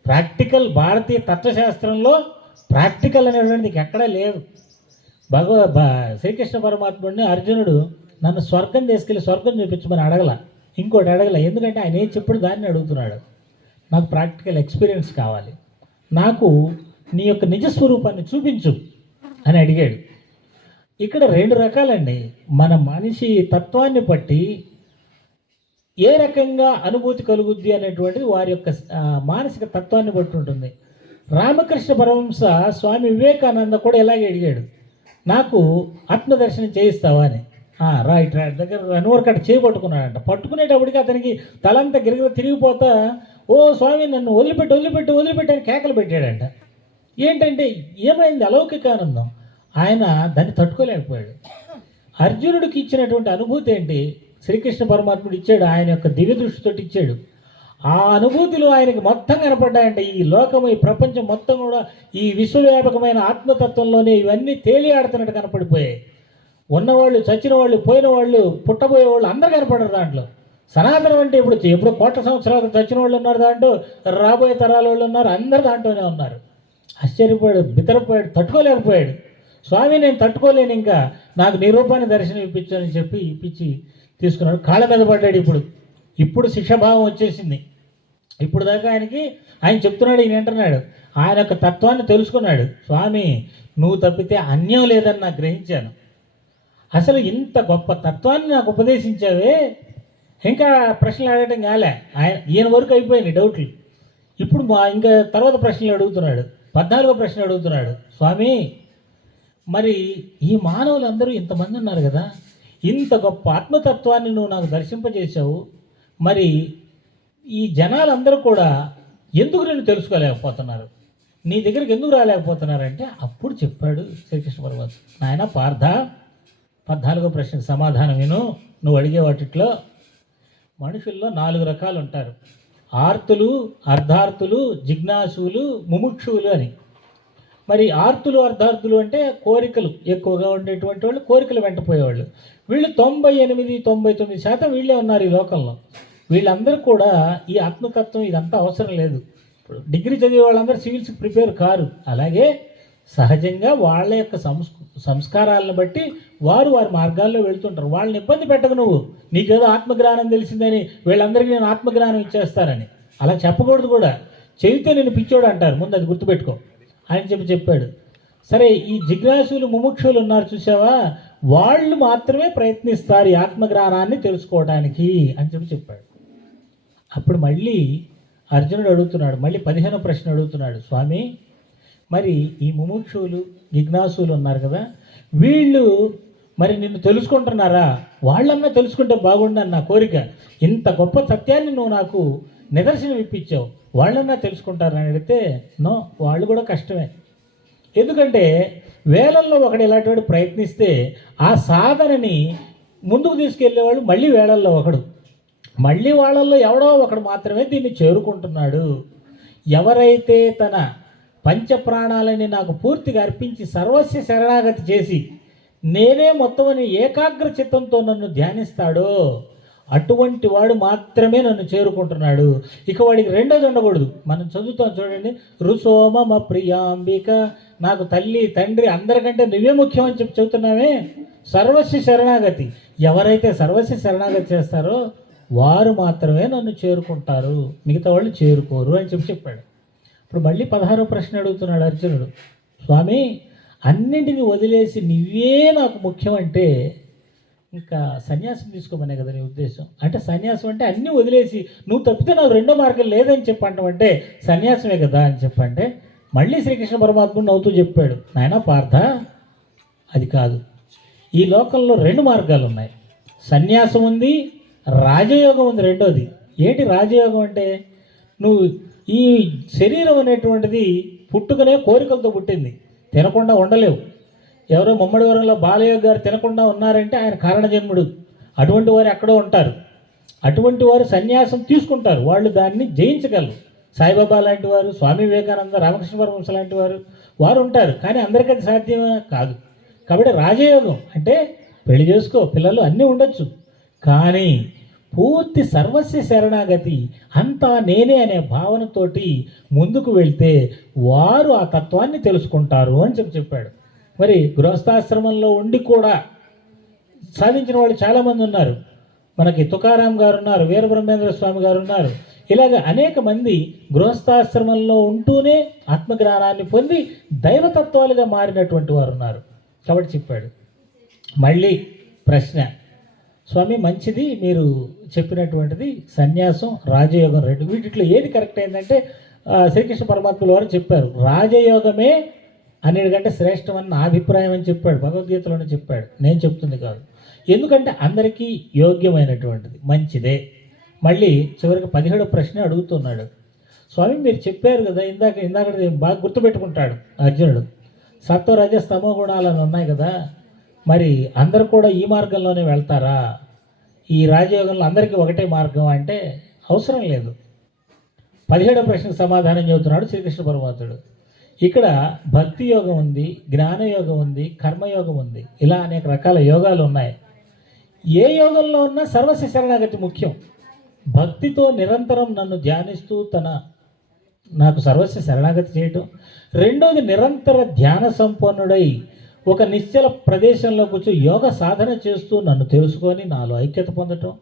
ప్రాక్టికల్ భారతీయ తత్వశాస్త్రంలో ప్రాక్టికల్ అనేటువంటిది ఎక్కడా లేదు. శ్రీకృష్ణ పరమాత్ముడిని అర్జునుడు నన్ను స్వర్గం తీసుకెళ్ళి స్వర్గం చూపించమని అడగల, ఇంకోటి అడగల. ఎందుకంటే ఆయన ఏం చెప్పుడు దాన్ని అడుగుతున్నాడు. నాకు ప్రాక్టికల్ ఎక్స్పీరియన్స్ కావాలి, నాకు నీ యొక్క నిజస్వరూపాన్ని చూపించు అని అడిగాడు. ఇక్కడ 2 రకాలండి. మన మనిషి తత్వాన్ని బట్టి ఏ రకంగా అనుభూతి కలుగుద్ది అనేటువంటిది వారి యొక్క మానసిక తత్వాన్ని బట్టి ఉంటుంది. రామకృష్ణ పరమహంస స్వామి వివేకానంద కూడా ఇలాగే అడిగాడు, నాకు ఆత్మదర్శనం చేయిస్తావా అని. రైట్ దగ్గర రన్వర్కట్ చేయబట్టుకున్నాడంట. పట్టుకునేటప్పటికి అతనికి తలంతా గిరిగిర తిరిగిపోతా, ఓ స్వామి నన్ను వదిలిపెట్టి అని కేకలు పెట్టాడంట. ఏంటంటే ఏమైంది? అలౌకిక ఆనందం. ఆయన దాన్ని తట్టుకోలేకపోయాడు. అర్జునుడికి ఇచ్చినటువంటి అనుభూతి ఏంటి? శ్రీకృష్ణ పరమాత్ముడు ఇచ్చాడు, ఆయన యొక్క దివ్య దృష్టితో ఇచ్చాడు. ఆ అనుభూతిలో ఆయనకి మొత్తం కనపడ్డాయంటే ఈ లోకము, ఈ ప్రపంచం మొత్తం కూడా ఈ విశ్వవ్యాపకమైన ఆత్మతత్వంలోనే ఇవన్నీ తేలియాడుతున్నట్టు కనపడిపోయాయి. ఉన్నవాళ్ళు, చచ్చిన వాళ్ళు, పోయిన వాళ్ళు, పుట్టబోయే వాళ్ళు అందరూ కనపడరు దాంట్లో. సనాతనం అంటే ఎప్పుడు కోట్ల సంవత్సరాలు చచ్చిన వాళ్ళు ఉన్నారు దాంట్లో, రాబోయే తరాల వాళ్ళు ఉన్నారు, అందరు దాంట్లోనే ఉన్నారు. ఆశ్చర్యపోయాడు, బితరపోయాడు, తట్టుకోలేకపోయాడు. స్వామి నేను తట్టుకోలేను, ఇంకా నాకు నీ రూపాన్ని దర్శనం ఇప్పించని చెప్పి ఇప్పించి తీసుకున్నాడు. కాళ్ళ మీద పడ్డాడు. ఇప్పుడు శిక్షాభావం వచ్చేసింది. ఇప్పుడు దాకా ఆయన చెప్తున్నాడు, ఈయన వింటున్నాడు. ఆయన యొక్క తత్వాన్ని తెలుసుకున్నాడు. స్వామి నువ్వు తప్పితే అన్యం లేదని నాకు గ్రహించాను. అసలు ఇంత గొప్ప తత్వాన్ని నాకు ఉపదేశించావే. ఇంకా ప్రశ్నలు అడగటం కాలే. ఈయన వరకు అయిపోయింది డౌట్లు. ఇప్పుడు ఇంకా తర్వాత ప్రశ్నలు అడుగుతున్నాడు. 14వ ప్రశ్న అడుగుతున్నాడు, స్వామి మరి ఈ మానవులందరూ ఇంతమంది ఉన్నారు కదా, ఇంత గొప్ప ఆత్మతత్వాన్ని నువ్వు నాకు దర్శింపజేశావు, మరి ఈ జనాలందరూ కూడా ఎందుకు నేను తెలుసుకోలేకపోతున్నారు, నీ దగ్గరికి ఎందుకు రాలేకపోతున్నారంటే అప్పుడు చెప్పాడు శ్రీకృష్ణ పరమాత్మ, నాయన పార్థ 14వ ప్రశ్నకు సమాధానం విను. నువ్వు అడిగే వాటిలో మనుషుల్లో 4 రకాలు ఉంటారు. ఆర్తులు, అర్ధార్థులు, జిజ్ఞాసులు, ముముక్షువులు అని. మరి ఆర్తులు, అర్ధార్థులు అంటే కోరికలు ఎక్కువగా ఉండేటువంటి వాళ్ళు, కోరికలు వెంటపోయేవాళ్ళు. వీళ్ళు 98-99% వీళ్ళే ఉన్నారు ఈ లోకంలో. వీళ్ళందరూ కూడా ఈ ఆత్మతత్వం ఇదంతా అవసరం లేదు. ఇప్పుడు డిగ్రీ చదివే వాళ్ళందరూ సివిల్స్కి ప్రిపేర్ కారు. అలాగే సహజంగా వాళ్ళ యొక్క సంస్కారాలను బట్టి వారి మార్గాల్లో వెళ్తుంటారు. వాళ్ళని ఇబ్బంది పెట్టకు నువ్వు. నీకేదో ఆత్మజ్ఞానం తెలిసిందని వీళ్ళందరికీ నేను ఆత్మజ్ఞానం ఇచ్చేస్తానని అలా చెప్పకూడదు కూడా. చెబితే నేను పిచ్చోడు అంటారు, ముందు అది గుర్తుపెట్టుకో అని చెప్పాడు. సరే, ఈ జిజ్ఞాసులు, ముముక్షులు ఉన్నారు చూసావా, వాళ్ళు మాత్రమే ప్రయత్నిస్తారు ఈ ఆత్మజ్ఞానాన్ని తెలుసుకోవడానికి అని చెప్పాడు. అప్పుడు మళ్ళీ అర్జునుడు అడుగుతున్నాడు, మళ్ళీ 15వ ప్రశ్న అడుగుతున్నాడు, స్వామి మరి ఈ ముముక్షులు, జిజ్ఞాసులు ఉన్నారు కదా, వీళ్ళు మరి నిన్ను తెలుసుకుంటున్నారా? వాళ్ళన్నా తెలుసుకుంటే బాగుండని నా కోరిక. ఇంత గొప్ప సత్యాన్ని నువ్వు నాకు నిదర్శనం ఇప్పించావు, వాళ్ళన్నా తెలుసుకుంటారని అడిగితే నో, వాళ్ళు కూడా కష్టమే. ఎందుకంటే వేలల్లో ఒకడు ఇలాంటి ప్రయత్నిస్తే ఆ సాధనని ముందుకు తీసుకెళ్లేవాళ్ళు మళ్ళీ వేలల్లో ఒకడు, మళ్ళీ వాళ్ళల్లో ఎవడో ఒకడు మాత్రమే దీన్ని చేరుకుంటున్నాడు. ఎవరైతే తన పంచప్రాణాలని నాకు పూర్తిగా అర్పించి సర్వస్వ శరణాగతి చేసి నేనే మొత్తమని ఏకాగ్ర చిత్తంతో నన్ను ధ్యానిస్తాడో అటువంటి వాడు మాత్రమే నన్ను చేరుకుంటున్నాడు. ఇక వాడికి రెండోది ఉండకూడదు. మనం చదువుతాం చూడండి, రుసోమ ప్రియాంబిక, నాకు తల్లి తండ్రి అందరికంటే నువ్వే ముఖ్యం అని చెప్పి చెబుతున్నామే. సర్వస్వ శరణాగతి, ఎవరైతే సర్వస్వ శరణాగతి చేస్తారో వారు మాత్రమే నన్ను చేరుకుంటారు, మిగతా వాళ్ళు చేరుకోరు అని చెప్పాడు. ఇప్పుడు మళ్ళీ 16వ ప్రశ్న అడుగుతున్నాడు అర్జునుడు, స్వామి అన్నింటినీ వదిలేసి నువ్వే నాకు ముఖ్యం అంటే ఇంకా సన్యాసం తీసుకోమనే కదా నీ ఉద్దేశం? అంటే సన్యాసం అంటే అన్నీ వదిలేసి నువ్వు తప్పితే నాకు రెండో మార్గం లేదని చెప్పంటే సన్యాసమే కదా అని చెప్పంటే మళ్ళీ శ్రీకృష్ణ పరమాత్ముడు నవ్వుతూ చెప్పాడు, నాయనా పార్థ, అది కాదు. ఈ లోకంలో రెండు మార్గాలు ఉన్నాయి. సన్యాసం ఉంది, రాజయోగం ఉంది రెండోది. ఏంటి రాజయోగం అంటే? నువ్వు ఈ శరీరం అనేటువంటిది పుట్టుకనే కోరికలతో పుట్టింది, తినకుండా ఉండలేవు. ఎవరో ముమ్మడివరంలో బాలయ్య గారు తినకుండా ఉన్నారంటే ఆయన కారణజన్ముడు. అటువంటి వారు ఎక్కడో ఉంటారు. అటువంటి వారు సన్యాసం తీసుకుంటారు, వాళ్ళు దాన్ని జయించగలరు. సాయిబాబా లాంటి వారు, స్వామి వివేకానంద, రామకృష్ణ పరమహంస లాంటి వారు ఉంటారు. కానీ అందరికీ అది సాధ్యమే కాదు. కాబట్టి రాజయోగం అంటే పెళ్లి చేసుకో, పిల్లలు అన్నీ ఉండొచ్చు, కానీ పూర్తి సర్వస్వ శరణాగతి అంతా నేనే అనే భావనతోటి ముందుకు వెళ్తే వారు ఆ తత్వాన్ని తెలుసుకుంటారు అని చెప్పాడు. మరి గృహస్థాశ్రమంలో ఉండి కూడా సాధించిన వాళ్ళు చాలామంది ఉన్నారు. మనకి తుకారాం గారు ఉన్నారు, వీరబ్రహ్మేంద్ర స్వామి గారు ఉన్నారు. ఇలాగ అనేక మంది గృహస్థాశ్రమంలో ఉంటూనే ఆత్మజ్ఞానాన్ని పొంది దైవతత్వాలుగా మారినటువంటి వారు ఉన్నారు. కాబట్టి చెప్పాడు. మళ్ళీ ప్రశ్న, స్వామి మంచిది మీరు చెప్పినటువంటిది సన్యాసం రాజయోగం రెండు, వీటిలో ఏది కరెక్ట్ అయిందంటే శ్రీకృష్ణ పరమాత్ముల వారు చెప్పారు రాజయోగమే అన్నిటికంటే శ్రేష్టమని నా అభిప్రాయం అని చెప్పాడు. భగవద్గీతలోనే చెప్పాడు, నేను చెప్తుంది కాదు. ఎందుకంటే అందరికీ యోగ్యమైనటువంటిది, మంచిదే. మళ్ళీ చివరికి 17వ ప్రశ్న అడుగుతున్నాడు. స్వామి మీరు చెప్పారు కదా, ఇందాక బాగా గుర్తుపెట్టుకుంటాడు అర్జునుడు, సత్వ రజ స్తమో గుణాలను ఉన్నాయి కదా, మరి అందరూ కూడా ఈ మార్గంలోనే వెళ్తారా? ఈ రాజయోగంలో అందరికీ ఒకటే మార్గం అంటే అవసరం లేదు. 17వ ప్రశ్నకు సమాధానం చెబుతున్నాడు శ్రీకృష్ణ పరమాత్ముడు. ఇక్కడ భక్తి యోగం ఉంది, జ్ఞానయోగం ఉంది, కర్మయోగం ఉంది, ఇలా అనేక రకాల యోగాలు ఉన్నాయి. ఏ యోగంలో ఉన్నా సర్వస్వ శరణాగతి ముఖ్యం. భక్తితో నిరంతరం నన్ను ధ్యానిస్తూ నాకు సర్వస్వ శరణాగతి చేయటం. రెండోది నిరంతర ధ్యాన సంపన్నుడై ఒక నిశ్చల ప్రదేశంలో కూర్చొని యోగ సాధన చేస్తూ నన్ను తెలుసుకొని నాలో ఐక్యత పొందటం.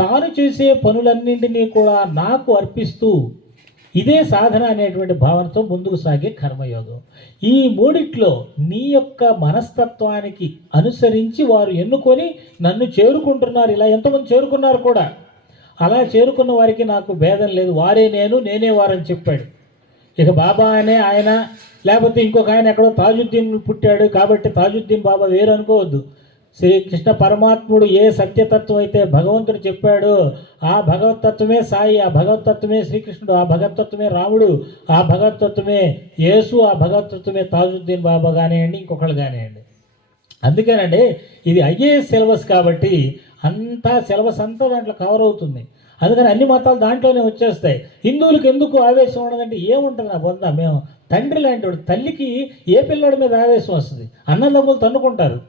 తాను చేసే పనులన్నింటినీ కూడా నాకు అర్పిస్తూ ఇదే సాధన అనేటువంటి భావనతో ముందుకు సాగే కర్మయోగం. ఈ మూడిట్లో నీ యొక్క మనస్తత్వానికి అనుసరించి వారు ఎన్నుకొని నన్ను చేరుకుంటున్నారు. ఇలా ఎంతమంది చేరుకున్నారు కూడా. అలా చేరుకున్న వారికి నాకు భేదం లేదు, వారే నేను, నేనే వారని చెప్పాడు. ఇక బాబా అనే ఆయన, లేకపోతే ఇంకొక ఆయన ఎక్కడో తాజుద్దీన్ పుట్టాడు కాబట్టి తాజుద్దీన్ బాబా వేరు అనుకోవద్దు. శ్రీకృష్ణ పరమాత్ముడు ఏ సత్యతత్వం అయితే భగవంతుడు చెప్పాడో ఆ భగవతత్వమే సాయి, ఆ భగవతత్వమే శ్రీకృష్ణుడు, ఆ భగవతత్వమే రాముడు, ఆ భగవతత్వమే యేసు, ఆ భగవతత్వమే తాజుద్దీన్ బాబా కానివ్వండి, ఇంకొకళ్ళు కానివ్వండి. అందుకేనండి ఇది ఐఏఎస్ సిలబస్ కాబట్టి అంతా సిలబస్ అంతా దాంట్లో కవర్ అవుతుంది. అందుకని అన్ని మతాలు దాంట్లోనే వచ్చేస్తాయి. హిందువులకు ఎందుకు ఆవేశం ఉండదంటే ఏముంటుంది నా బొంద, మేము తండ్రి లాంటి వాడు, తల్లికి ఏ పిల్లాడి మీద ఆవేశం వస్తుంది? అన్నదమ్ములు తన్నుకుంటారు.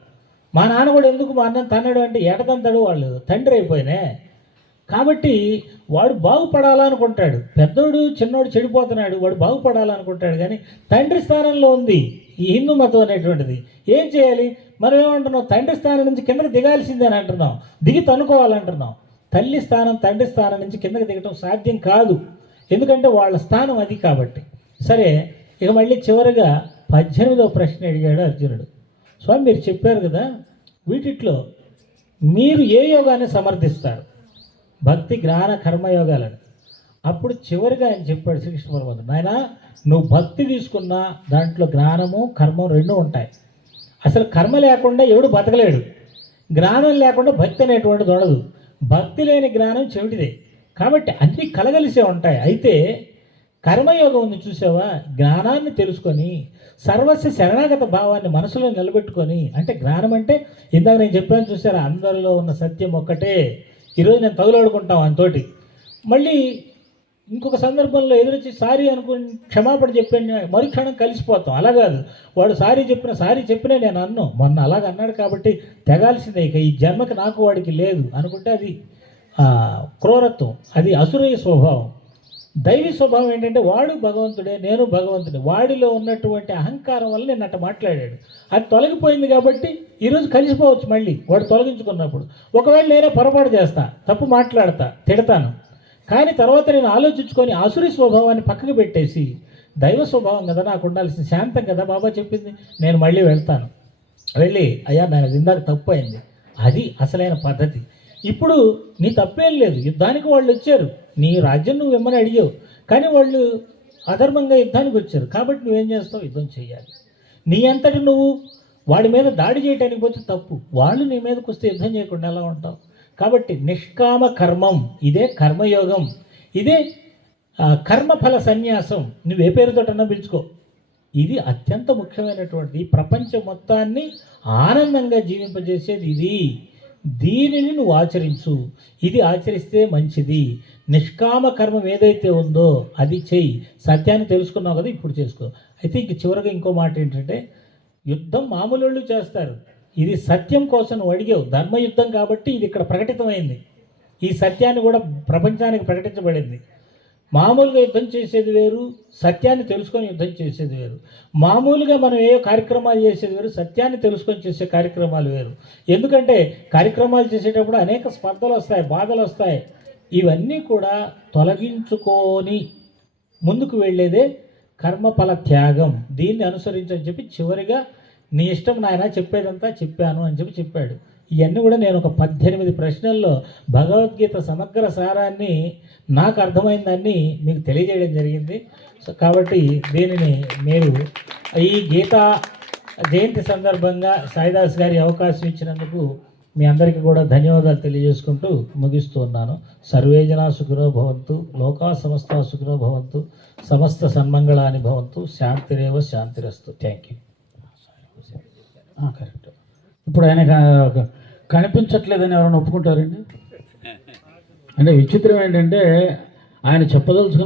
మా నాన్న కూడా ఎందుకు మా అన్నం తన్నాడు అంటే ఎడతంతాడు, వాళ్ళు తండ్రి అయిపోయినే. కాబట్టి వాడు బాగుపడాలనుకుంటాడు. పెద్దోడు చిన్నోడు చెడిపోతున్నాడు, వాడు బాగుపడాలనుకుంటాడు. కానీ తండ్రి స్థానంలో ఉంది ఈ హిందూ మతం అనేటువంటిది. ఏం చేయాలి? మనం ఏమంటున్నాం? తండ్రి స్థానం నుంచి కిందకి దిగాల్సిందే అని అంటున్నాం, దిగి తన్నుకోవాలంటున్నాం. తల్లి స్థానం, తండ్రి స్థానం నుంచి కిందకి దిగటం సాధ్యం కాదు, ఎందుకంటే వాళ్ళ స్థానం అది కాబట్టి. సరే, ఇక మళ్ళీ చివరిగా 18వ ప్రశ్న అడిగాడు అర్జునుడు. స్వామి మీరు చెప్పారు కదా, వీటిట్లో మీరు ఏ యోగాన్ని సమర్థిస్తారు? భక్తి, జ్ఞాన, కర్మయోగాలని. అప్పుడు చివరిగా ఆయన చెప్పాడు శ్రీకృష్ణ పరమాత్మ, నాయన నువ్వు భక్తి తీసుకున్నా దాంట్లో జ్ఞానము కర్మం రెండు ఉంటాయి. అసలు కర్మ లేకుండా ఎవడు బతకలేడు, జ్ఞానం లేకుండా భక్తి అనేటువంటిది ఉండదు. భక్తి లేని జ్ఞానం చెవిటిదే. కాబట్టి అన్నీ కలగలిసే ఉంటాయి. అయితే కర్మయోగం ఉంది చూసావా, జ్ఞానాన్ని తెలుసుకొని సర్వస్వ శరణాగత భావాన్ని మనసులో నిలబెట్టుకొని, అంటే జ్ఞానం అంటే ఇందాక నేను చెప్పాను చూసారా, అందరిలో ఉన్న సత్యం ఒక్కటే. ఈరోజు నేను తగులాడుకుంటాం అంతోటి, మళ్ళీ ఇంకొక సందర్భంలో ఎదురొచ్చి సారీ అనుకుని క్షమాపణ చెప్పాను, మరుక్షణం కలిసిపోతాం. అలా కాదు, వాడు సారీ చెప్పినా నేను అన్ను మొన్న అలాగ అన్నాడు కాబట్టి తెగాల్సిందే, ఇక ఈ జన్మకి నాకు వాడికి లేదు అనుకుంటే అది క్రూరత్వం, అది అసురయ్య స్వభావం. దైవీ స్వభావం ఏంటంటే వాడు భగవంతుడే, నేను భగవంతుడే. వాడిలో ఉన్నటువంటి అహంకారం వల్ల నేను అట్ట మాట్లాడాడు, అది తొలగిపోయింది కాబట్టి ఈరోజు కలిసిపోవచ్చు. మళ్ళీ వాడు తొలగించుకున్నప్పుడు ఒకవేళ నేనే పొరపాటు చేస్తా, తప్పు మాట్లాడతా, తిడతాను, కానీ తర్వాత నేను ఆలోచించుకొని ఆసురి స్వభావాన్ని పక్కకు పెట్టేసి దైవ స్వభావం కదా నాకు ఉండాల్సిన, శాంతం కదా బాబా చెప్పింది, నేను మళ్ళీ వెళ్తాను. వెళ్ళి అయ్యా నాది ఇందాక తప్పు అయింది, అది అసలైన పద్ధతి. ఇప్పుడు నీ తప్పేం లేదు, యుద్ధానికి వాళ్ళు వచ్చారు, నీ రాజ్యం నువ్వు ఇమ్మని అడిగావు, కానీ వాళ్ళు అధర్మంగా యుద్ధానికి వచ్చారు కాబట్టి నువ్వేం చేస్తావు, యుద్ధం చేయాలి. నీ అంతటి నువ్వు వాడి మీద దాడి చేయడానికి పోతే తప్పు, వాళ్ళు నీ మీదకి వస్తే యుద్ధం చేయకుండా ఎలా ఉంటావు? కాబట్టి నిష్కామ కర్మం, ఇదే కర్మయోగం, ఇదే కర్మఫల సన్యాసం, నువ్వు ఏ పేరుతోటన్నా పిలుచుకో. ఇది అత్యంత ముఖ్యమైనటువంటిది, ఈ ప్రపంచం మొత్తాన్ని ఆనందంగా జీవింపజేసేది ఇది. దీనిని నువ్వు ఆచరించు, ఇది ఆచరిస్తే మంచిది. నిష్కామ కర్మం ఏదైతే ఉందో అది చెయ్యి. సత్యాన్ని తెలుసుకున్నావు కదా, ఇప్పుడు చేసుకో. అయితే ఇంక చివరిగా ఇంకో మాట ఏంటంటే, యుద్ధం మామూలు వాళ్ళు చేస్తారు, ఇది సత్యం కోసం నువ్వు అడిగావు, ధర్మయుద్ధం కాబట్టి ఇది ఇక్కడ ప్రకటితమైంది. ఈ సత్యాన్ని కూడా ప్రపంచానికి ప్రకటించబడింది. మామూలుగా యుద్ధం చేసేది వేరు, సత్యాన్ని తెలుసుకొని యుద్ధం చేసేది వేరు. మామూలుగా మనం ఏ కార్యక్రమాలు చేసేది వేరు, సత్యాన్ని తెలుసుకొని చేసే కార్యక్రమాలు వేరు. ఎందుకంటే కార్యక్రమాలు చేసేటప్పుడు అనేక స్పర్ధలు వస్తాయి, బాధలు వస్తాయి. ఇవన్నీ కూడా తొలగించుకొని ముందుకు వెళ్ళేదే కర్మఫల త్యాగం. దీన్ని అనుసరించని చెప్పి చివరిగా నీ ఇష్టం నాయన, చెప్పేదంతా చెప్పాను అని చెప్పాడు. ఇవన్నీ కూడా నేను ఒక 18 ప్రశ్నల్లో భగవద్గీత సమగ్ర సారాన్ని నాకు అర్థమైందాన్ని మీకు తెలియజేయడం జరిగింది. సో కాబట్టి దీనిని మీరు ఈ గీతా జయంతి సందర్భంగా సాయిదాస్ గారి అవకాశం ఇచ్చినందుకు మీ అందరికీ కూడా ధన్యవాదాలు తెలియజేసుకుంటూ ముగిస్తూ ఉన్నాను. సర్వేజనా సుఖినో భవంతు, లోకా సమస్త సుఖినో భవంతు, సమస్త సన్మంగళాని భవంతు, శాంతిరేవ శాంతిరస్తు. Thank you. కరెక్ట్. ఇప్పుడు ఆయన కనిపించట్లేదని ఎవరైనా ఒప్పుకుంటారండి? అంటే విచిత్రం ఏంటంటే ఆయన చెప్పదలుచుకున్న